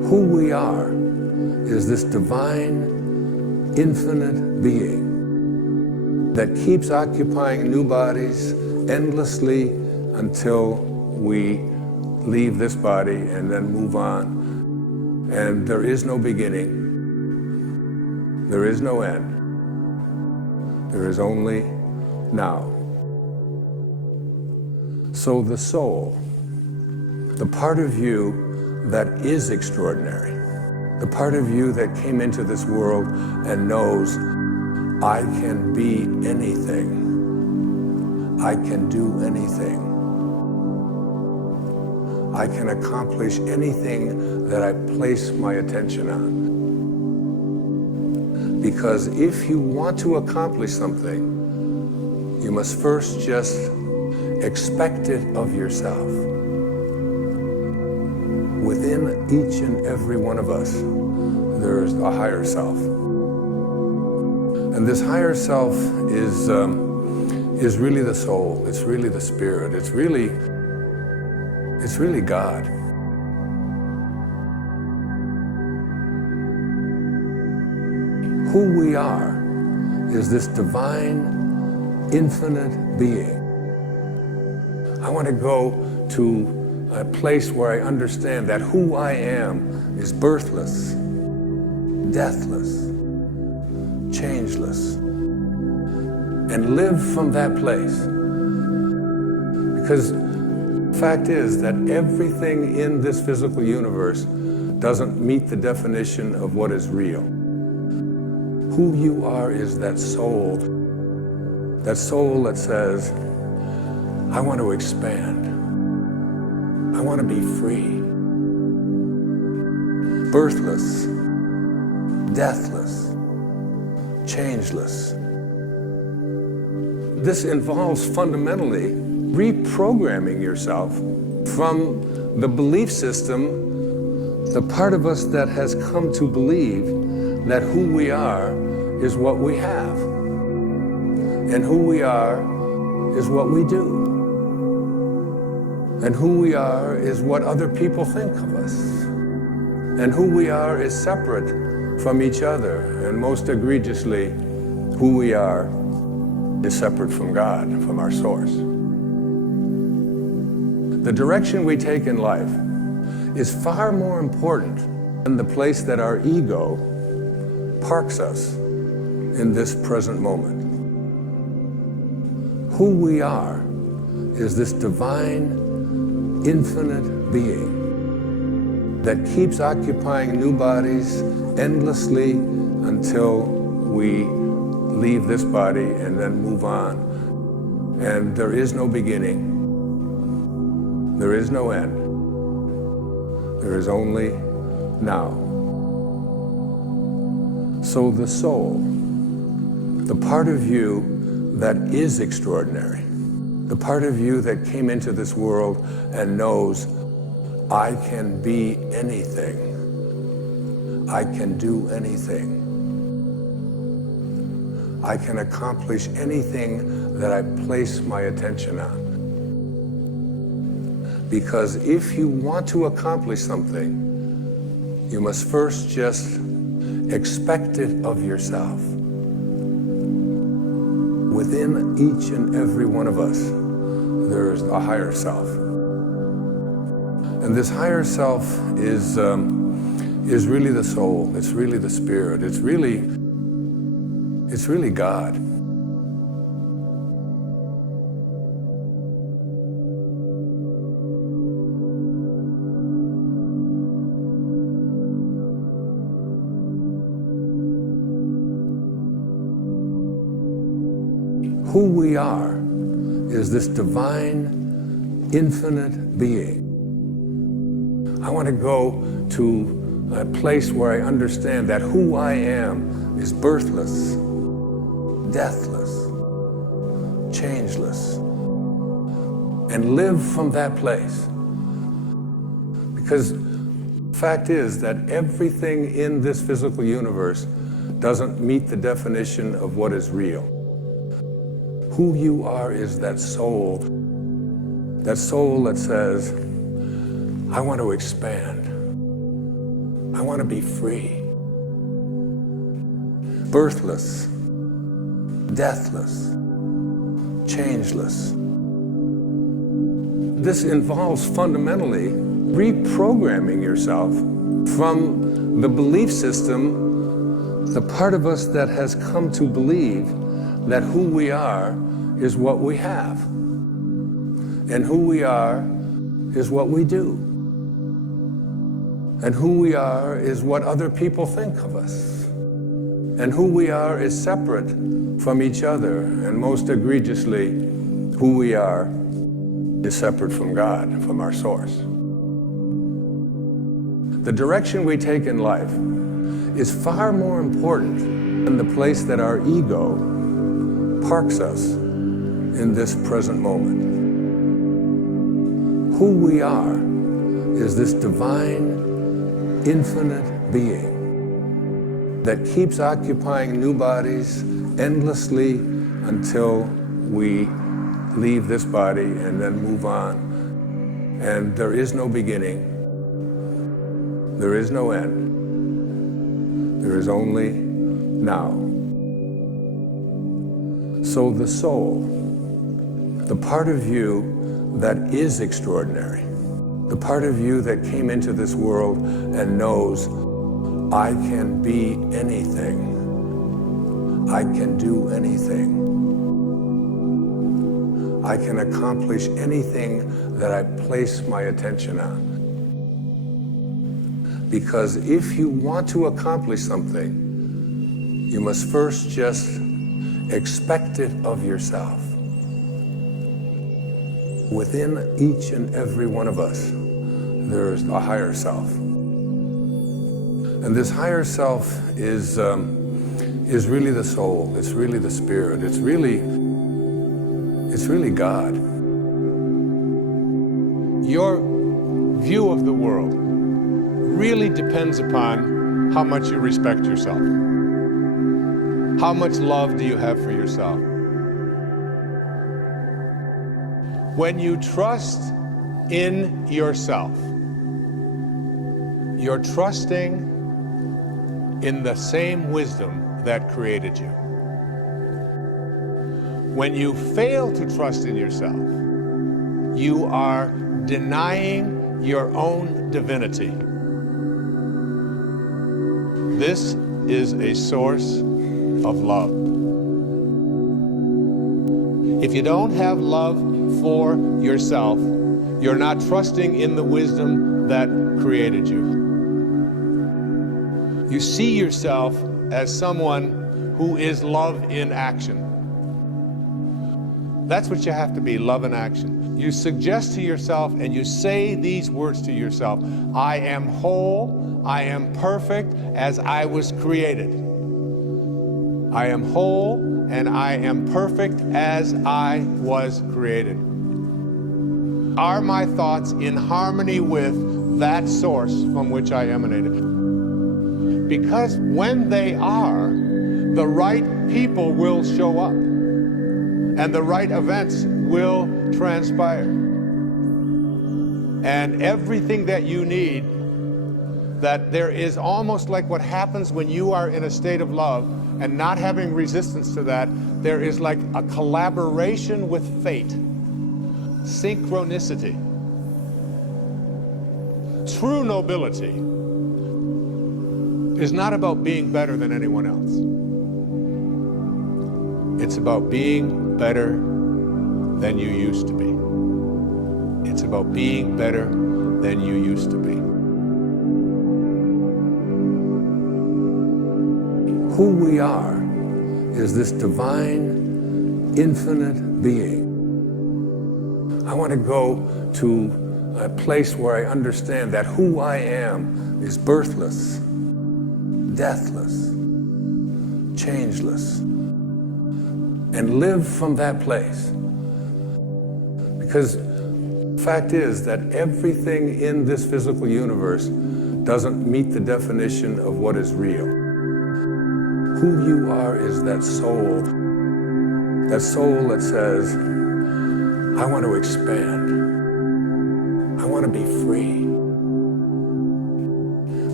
Who we are is this divine, infinite being that keeps occupying new bodies endlessly until we leave this body and then move on. And there is no beginning, there is no end, there is only now. So the soul, the part of you that is extraordinary, the part of you that came into this world and knows, I can be anything, I can do anything, I can accomplish anything that I place my attention on. Because if you want to accomplish something, you must first just expect it of yourself. Within each and every one of us, there's a higher self. And this higher self is really the soul, it's really the spirit, it's really God. Who we are is this divine, infinite being. I want to go to a place where I understand that who I am is birthless, deathless, changeless, and live from that place. Because the fact is that everything in this physical universe doesn't meet the definition of what is real. Who you are is that soul that says, I want to expand. I want to be free. Birthless, deathless, changeless. This involves fundamentally reprogramming yourself from the belief system, the part of us that has come to believe that who we are is what we have, and who we are is what we do, and who we are is what other people think of us, and who we are is separate from each other, and most egregiously, who we are is separate from God, from our source. The direction we take in life is far more important than the place that our ego parks us in this present moment. Who we are is this divine, infinite being that keeps occupying new bodies endlessly until we leave this body and then move on. And there is no beginning, there is no end, there is only now. So the soul, the part of you that is extraordinary, the part of you that came into this world and knows, I can be anything, I can do anything, I can accomplish anything that I place my attention on. Because if you want to accomplish something, you must first just expect it of yourself. Within each and every one of us, there's a higher self. And this higher self is really the soul, it's really the spirit, it's really God. Who we are is this divine, infinite being. I want to go to a place where I understand that who I am is birthless, deathless, changeless, and live from that place. Because the fact is that everything in this physical universe doesn't meet the definition of what is real. Who you are is that soul that says, I want to expand. I want to be free. Birthless, deathless, changeless. This involves fundamentally reprogramming yourself from the belief system, the part of us that has come to believe that who we are is what we have, and who we are is what we do, and who we are is what other people think of us, and who we are is separate from each other, and most egregiously, who we are is separate from God, from our source. The direction we take in life is far more important than the place that our ego parks us in this present moment. Who we are is this divine, infinite being that keeps occupying new bodies endlessly until we leave this body and then move on. And there is no beginning. There is no end. There is only now. So the soul, the part of you that is extraordinary, the part of you that came into this world and knows, I can be anything. I can do anything. I can accomplish anything that I place my attention on. Because if you want to accomplish something, you must first just expect it of yourself. Within each and every one of us, there is a higher self. And this higher self is really the soul, it's really the spirit, it's really God. Your view of the world really depends upon how much you respect yourself. How much love do you have for yourself? When you trust in yourself, you're trusting in the same wisdom that created you. When you fail to trust in yourself, you are denying your own divinity. This is a source of love. If you don't have love for yourself, you're not trusting in the wisdom that created you. You see yourself as someone who is love in action. That's what you have to be, love in action. You suggest to yourself and you say these words to yourself, I am whole, I am perfect as I was created. I am whole and I am perfect as I was created. Are my thoughts in harmony with that source from which I emanated? Because when they are, the right people will show up and the right events will transpire. And everything that you need, that there is almost like what happens when you are in a state of love and not having resistance to that, there is like a collaboration with fate, synchronicity. True nobility is not about being better than anyone else. It's about being better than you used to be. It's about being better than you used to be. Who we are is this divine, infinite being. I want to go to a place where I understand that who I am is birthless, deathless, changeless, and live from that place. Because the fact is that everything in this physical universe doesn't meet the definition of what is real. Who you are is that soul that says, I want to expand. I want to be free.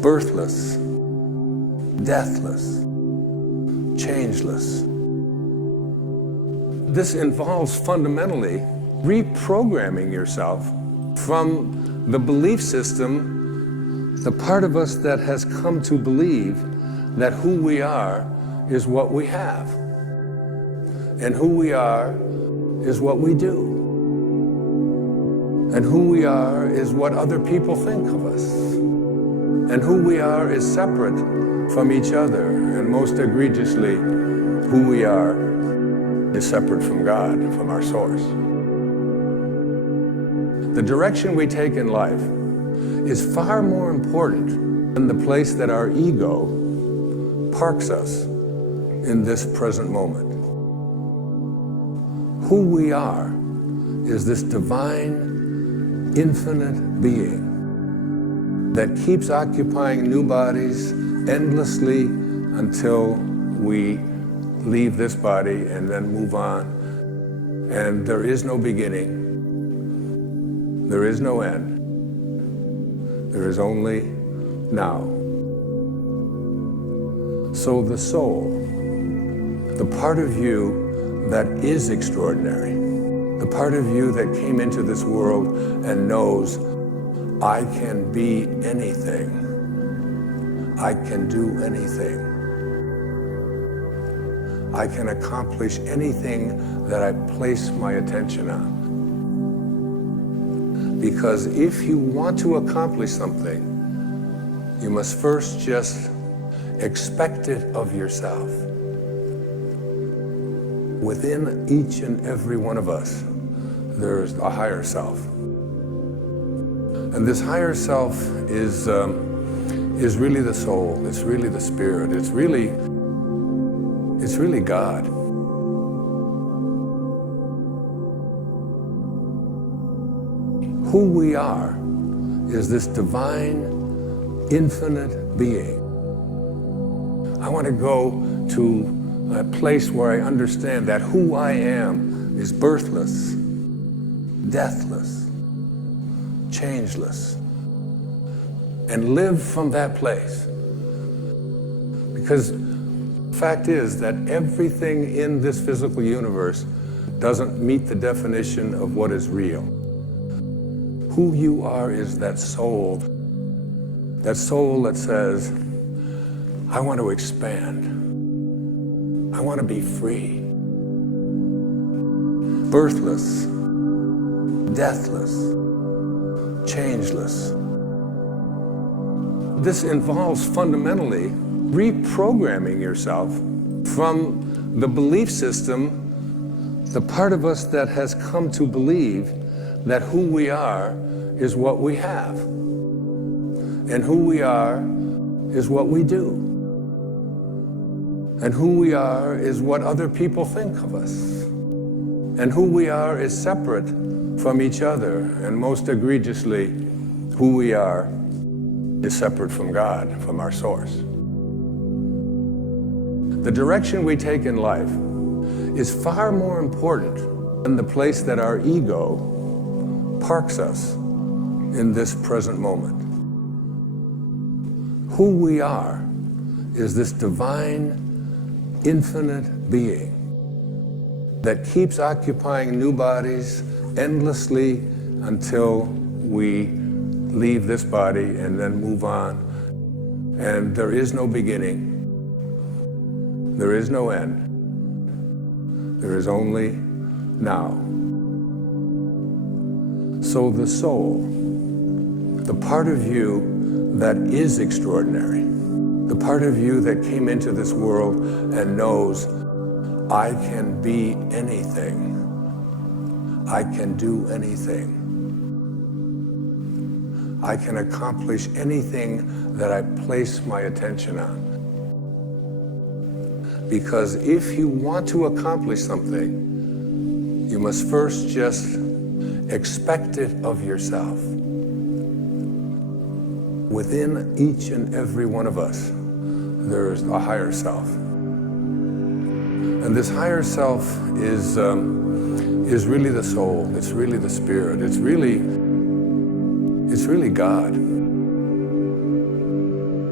birthless, deathless, changeless. This involves fundamentally reprogramming yourself from the belief system, the part of us that has come to believe that who we are is what we have, and who we are is what we do, and who we are is what other people think of us, and who we are is separate from each other, and most egregiously, who we are is separate from God, from our source. The direction we take in life is far more important than the place that our ego parks us in this present moment. Who we are is this divine, infinite being that keeps occupying new bodies endlessly until we leave this body and then move on. And there is no beginning. There is no end. There is only now. So the soul, the part of you that is extraordinary, the part of you that came into this world and knows, I can be anything. I can do anything. I can accomplish anything that I place my attention on. Because if you want to accomplish something, you must first just expect it of yourself. Within each and every one of us, there's a higher self. And this higher self is really the soul, it's really the spirit, it's really God. Who we are is this divine, infinite being. I want to go to a place where I understand that who I am is birthless, deathless, changeless, and live from that place. Because the fact is that everything in this physical universe doesn't meet the definition of what is real. Who you are is that soul that says, I want to expand. I want to be free. Birthless, deathless, changeless. This involves fundamentally reprogramming yourself from the belief system, the part of us that has come to believe that who we are is what we have, and who we are is what we do, and who we are is what other people think of us, and who we are is separate from each other, and most egregiously, who we are is separate from God, from our source. The direction we take in life is far more important than the place that our ego parks us in this present moment. Who we are is this divine, infinite being that keeps occupying new bodies endlessly until we leave this body and then move on. And there is no beginning. There is no end. There is only now. So the soul, the part of you that is extraordinary, the part of you that came into this world and knows, I can be anything. I can do anything. I can accomplish anything that I place my attention on. Because if you want to accomplish something, you must first just expect it of yourself. Within each and every one of us, there's a higher self. And this higher self is really the soul, it's really the spirit, it's really God.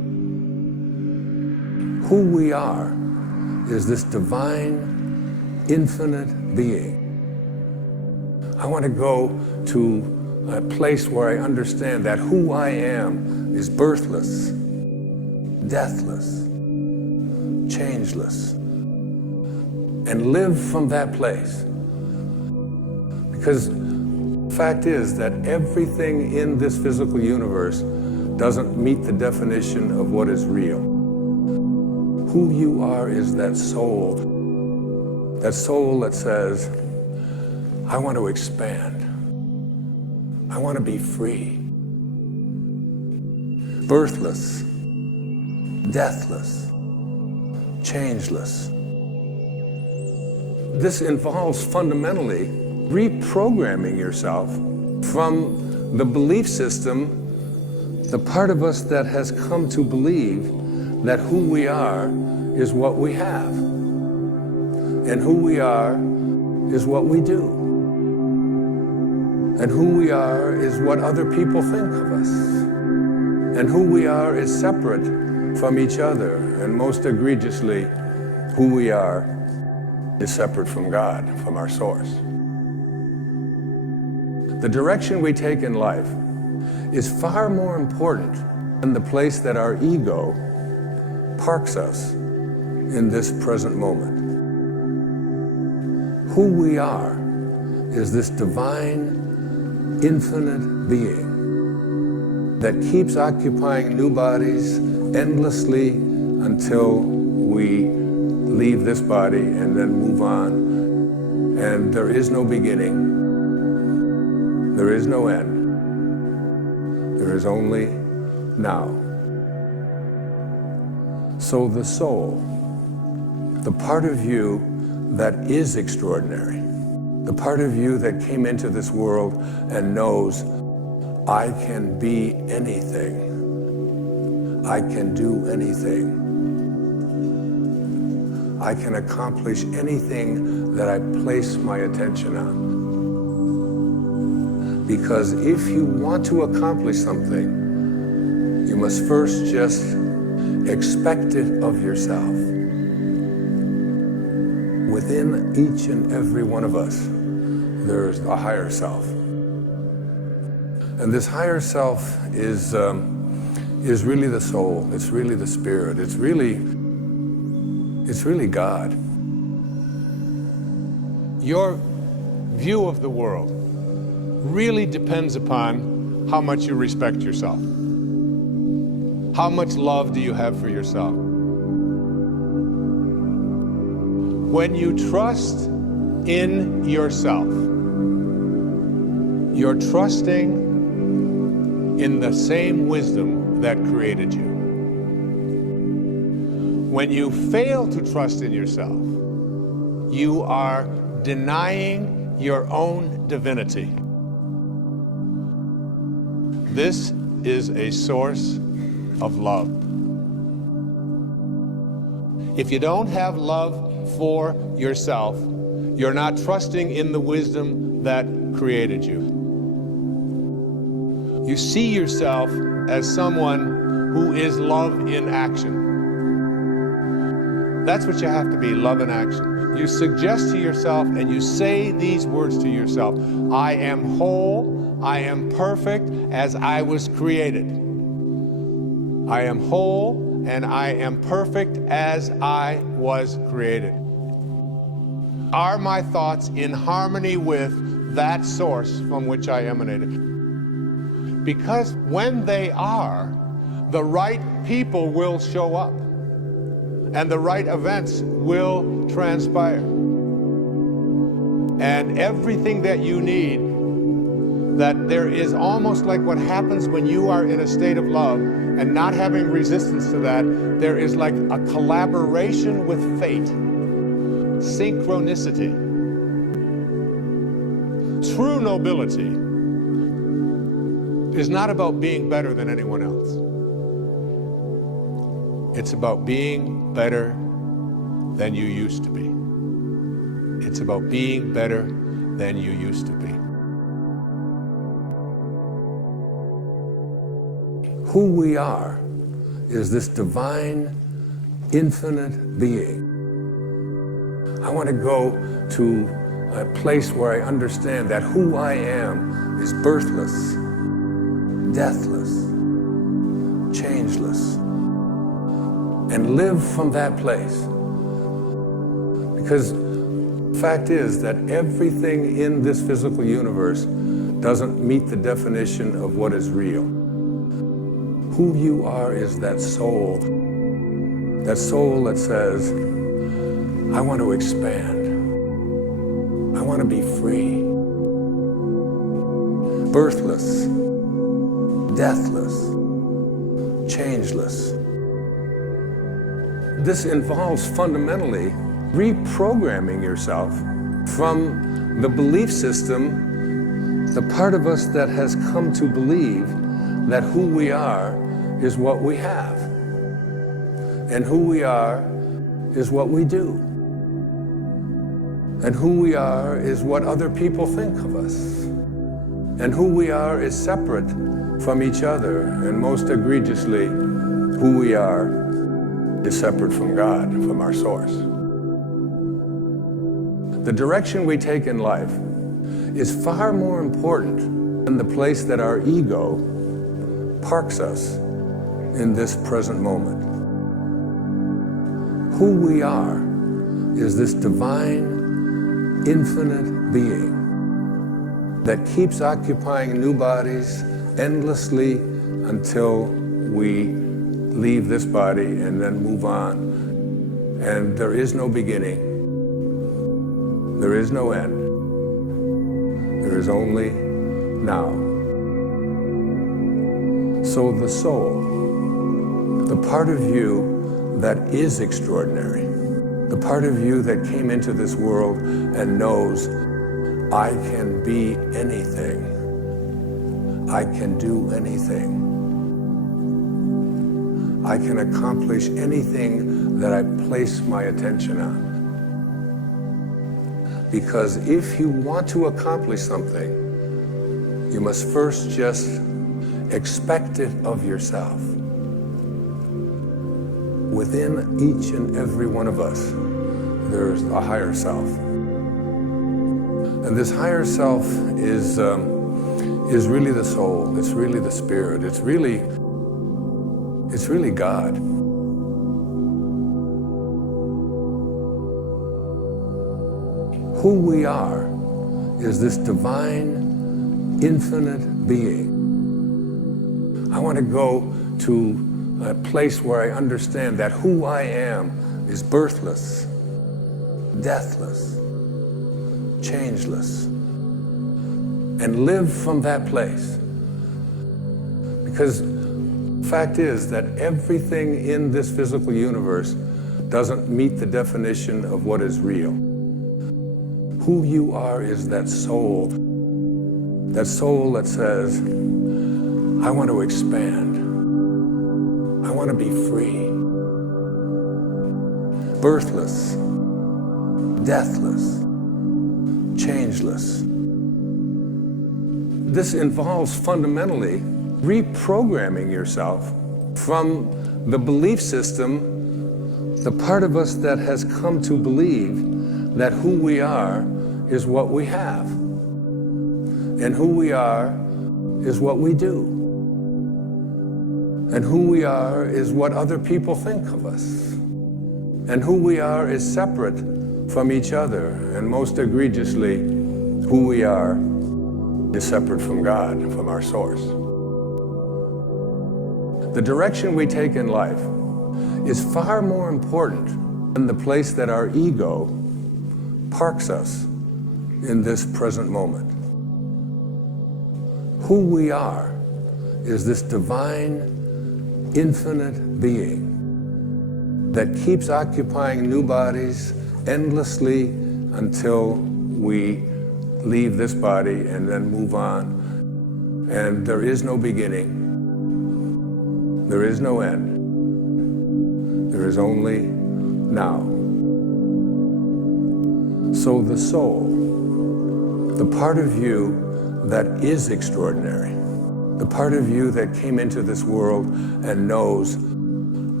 Who we are is this divine, infinite being. I want to go to a place where I understand that who I am is birthless, deathless, changeless, and live from that place. Because the fact is that everything in this physical universe doesn't meet the definition of what is real. Who you are is that soul that says, I want to expand. I want to be free. Birthless, deathless, changeless. This involves fundamentally reprogramming yourself from the belief system, the part of us that has come to believe that who we are is what we have, and who we are is what we do, and who we are is what other people think of us, and who we are is separate from each other, and most egregiously, who we are is separate from God, from our source. The direction we take in life is far more important than the place that our ego parks us in this present moment. Who we are is this divine, infinite being that keeps occupying new bodies endlessly until we leave this body and then move on. And there is no beginning. There is no end. There is only now. So the soul, the part of you that is extraordinary, the part of you that came into this world and knows, I can be anything. I can do anything. I can accomplish anything that I place my attention on. Because if you want to accomplish something, you must first just expect it of yourself. Within each and every one of us, there's a higher self. And this higher self is really the soul. It's really the spirit. It's really God. Your view of the world really depends upon how much you respect yourself. How much love do you have for yourself? When you trust in yourself, you're trusting in the same wisdom that created you. When you fail to trust in yourself, you are denying your own divinity. This is a source of love. If you don't have love for yourself, you're not trusting in the wisdom that created you. You see yourself as someone who is love in action. That's what you have to be, love in action. You suggest to yourself and you say these words to yourself, I am whole, I am perfect as I was created. I am whole and I am perfect as I was created. Are my thoughts in harmony with that source from which I emanated? Because when they are, the right people will show up and the right events will transpire. And everything that you need, that there is almost like what happens when you are in a state of love and not having resistance to that, there is like a collaboration with fate, synchronicity. True nobility is not about being better than anyone else. It's about being better than you used to be. It's about being better than you used to be. Who we are is this divine, infinite being. I want to go to a place where I understand that who I am is birthless, deathless, changeless, and live from that place. Because the fact is that everything in this physical universe doesn't meet the definition of what is real. Who you are is that soul that says, I want to expand. I want to be free. Birthless, deathless, changeless. This involves fundamentally reprogramming yourself from the belief system, the part of us that has come to believe that who we are is what we have, and who we are is what we do, and who we are is what other people think of us, and who we are is separate from each other, and most egregiously, who we are is separate from God, from our source. The direction we take in life is far more important than the place that our ego parks us in this present moment. Who we are is this divine, infinite being that keeps occupying new bodies endlessly until we leave this body and then move on. And there is no beginning. There is no end. There is only now. So the soul, the part of you that is extraordinary, the part of you that came into this world and knows, I can be anything. I can do anything. I can accomplish anything that I place my attention on. Because if you want to accomplish something, you must first just expect it of yourself. Within each and every one of us, there's a higher self. And this higher self is really the soul, it's really the spirit, it's really God. Who we are is this divine, infinite being. I want to go to a place where I understand that who I am is birthless, deathless, changeless, and live from that place. Because the fact is that everything in this physical universe doesn't meet the definition of what is real. Who you are is that soul that says, I want to expand. I want to be free. Birthless, deathless, changeless. This involves fundamentally reprogramming yourself from the belief system, the part of us that has come to believe that who we are is what we have, and who we are is what we do, and who we are is what other people think of us, and who we are is separate from each other, and most egregiously, who we are is separate from God, from our source. The direction we take in life is far more important than the place that our ego parks us in this present moment. Who we are is this divine, infinite being that keeps occupying new bodies endlessly until we leave this body and then move on. And there is no beginning. There is no end. There is only now. So the soul, the part of you that is extraordinary, the part of you that came into this world and knows,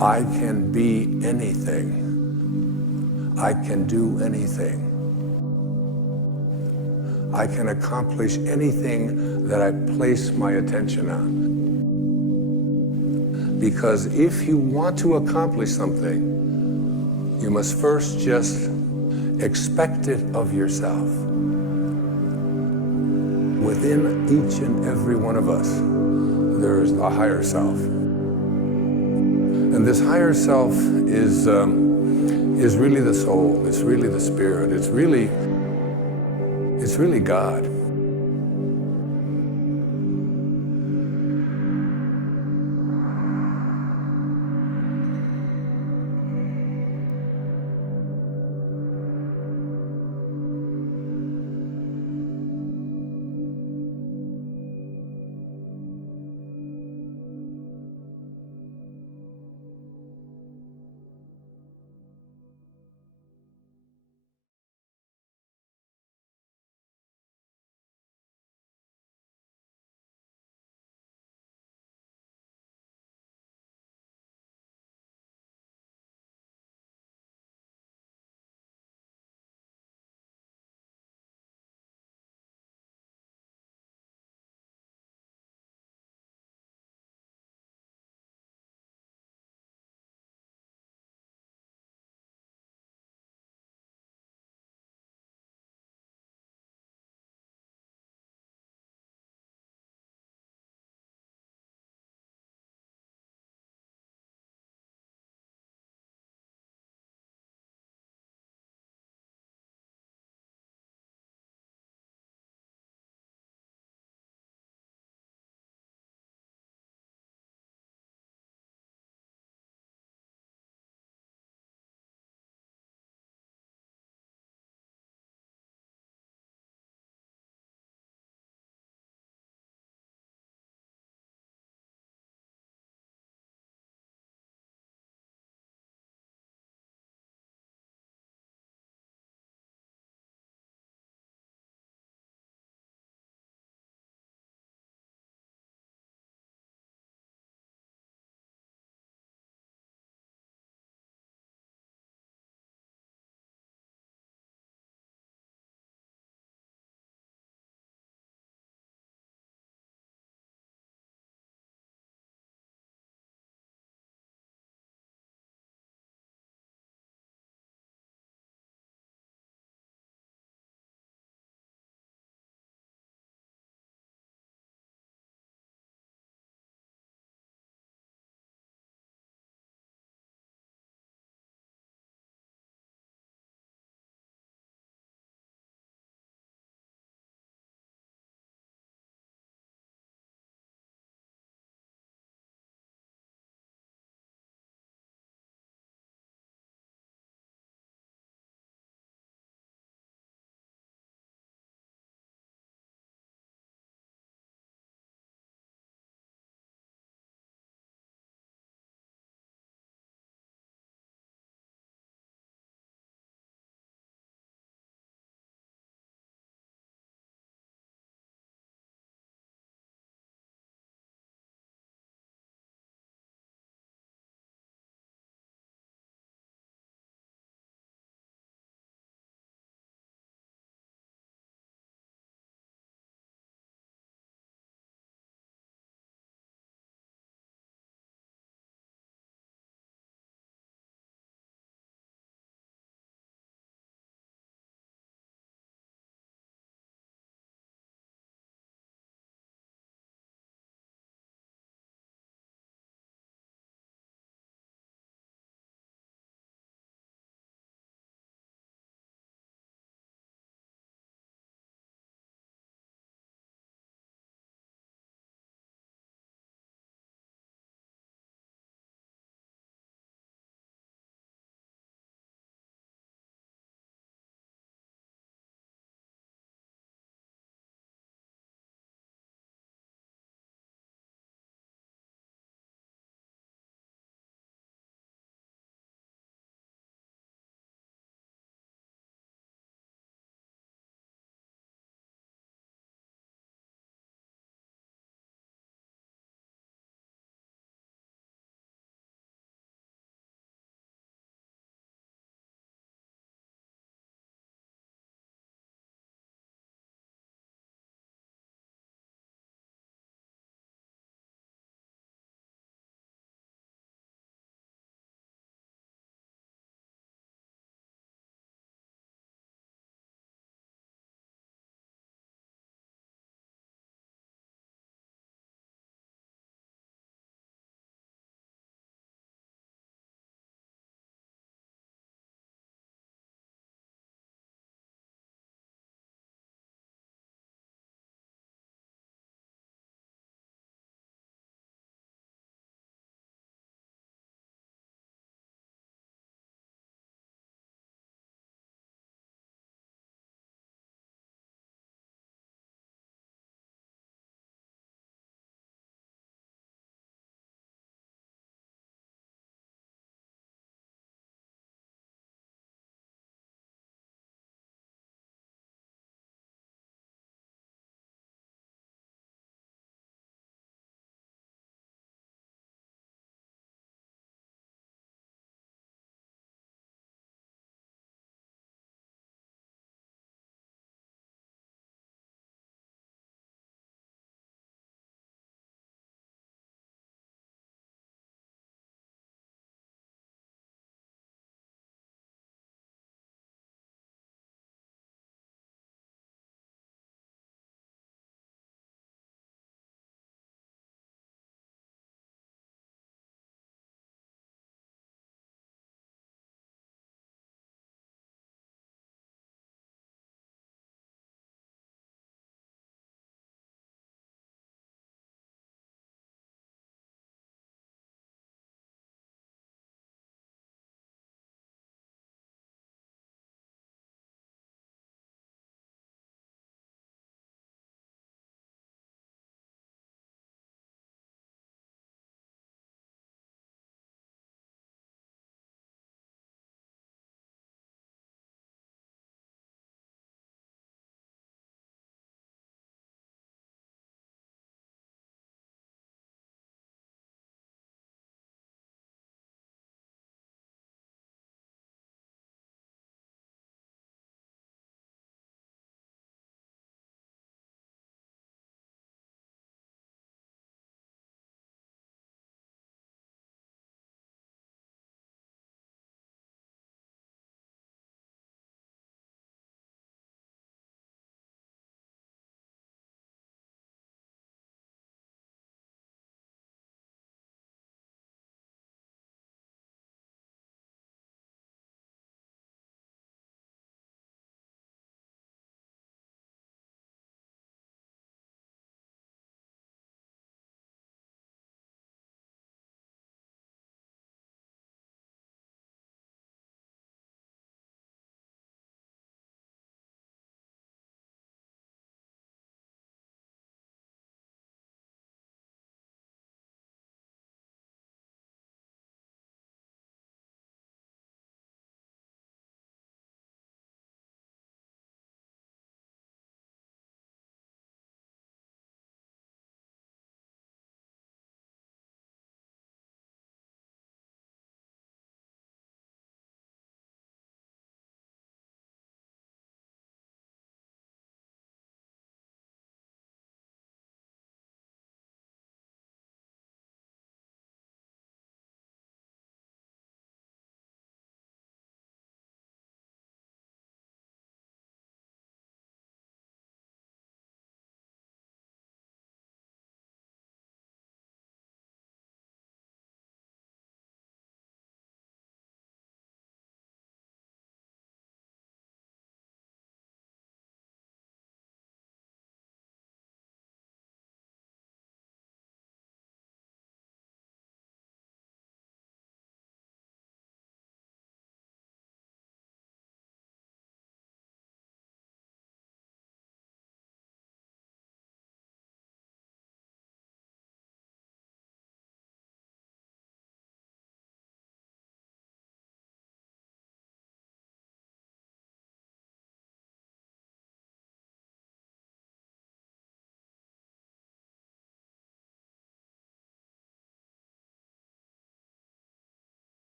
I can be anything. I can do anything. I can accomplish anything that I place my attention on. Because if you want to accomplish something, you must first just expect it of yourself. Within each and every one of us, there is a higher self. And this higher self is really the soul, it's really the spirit, it's really God.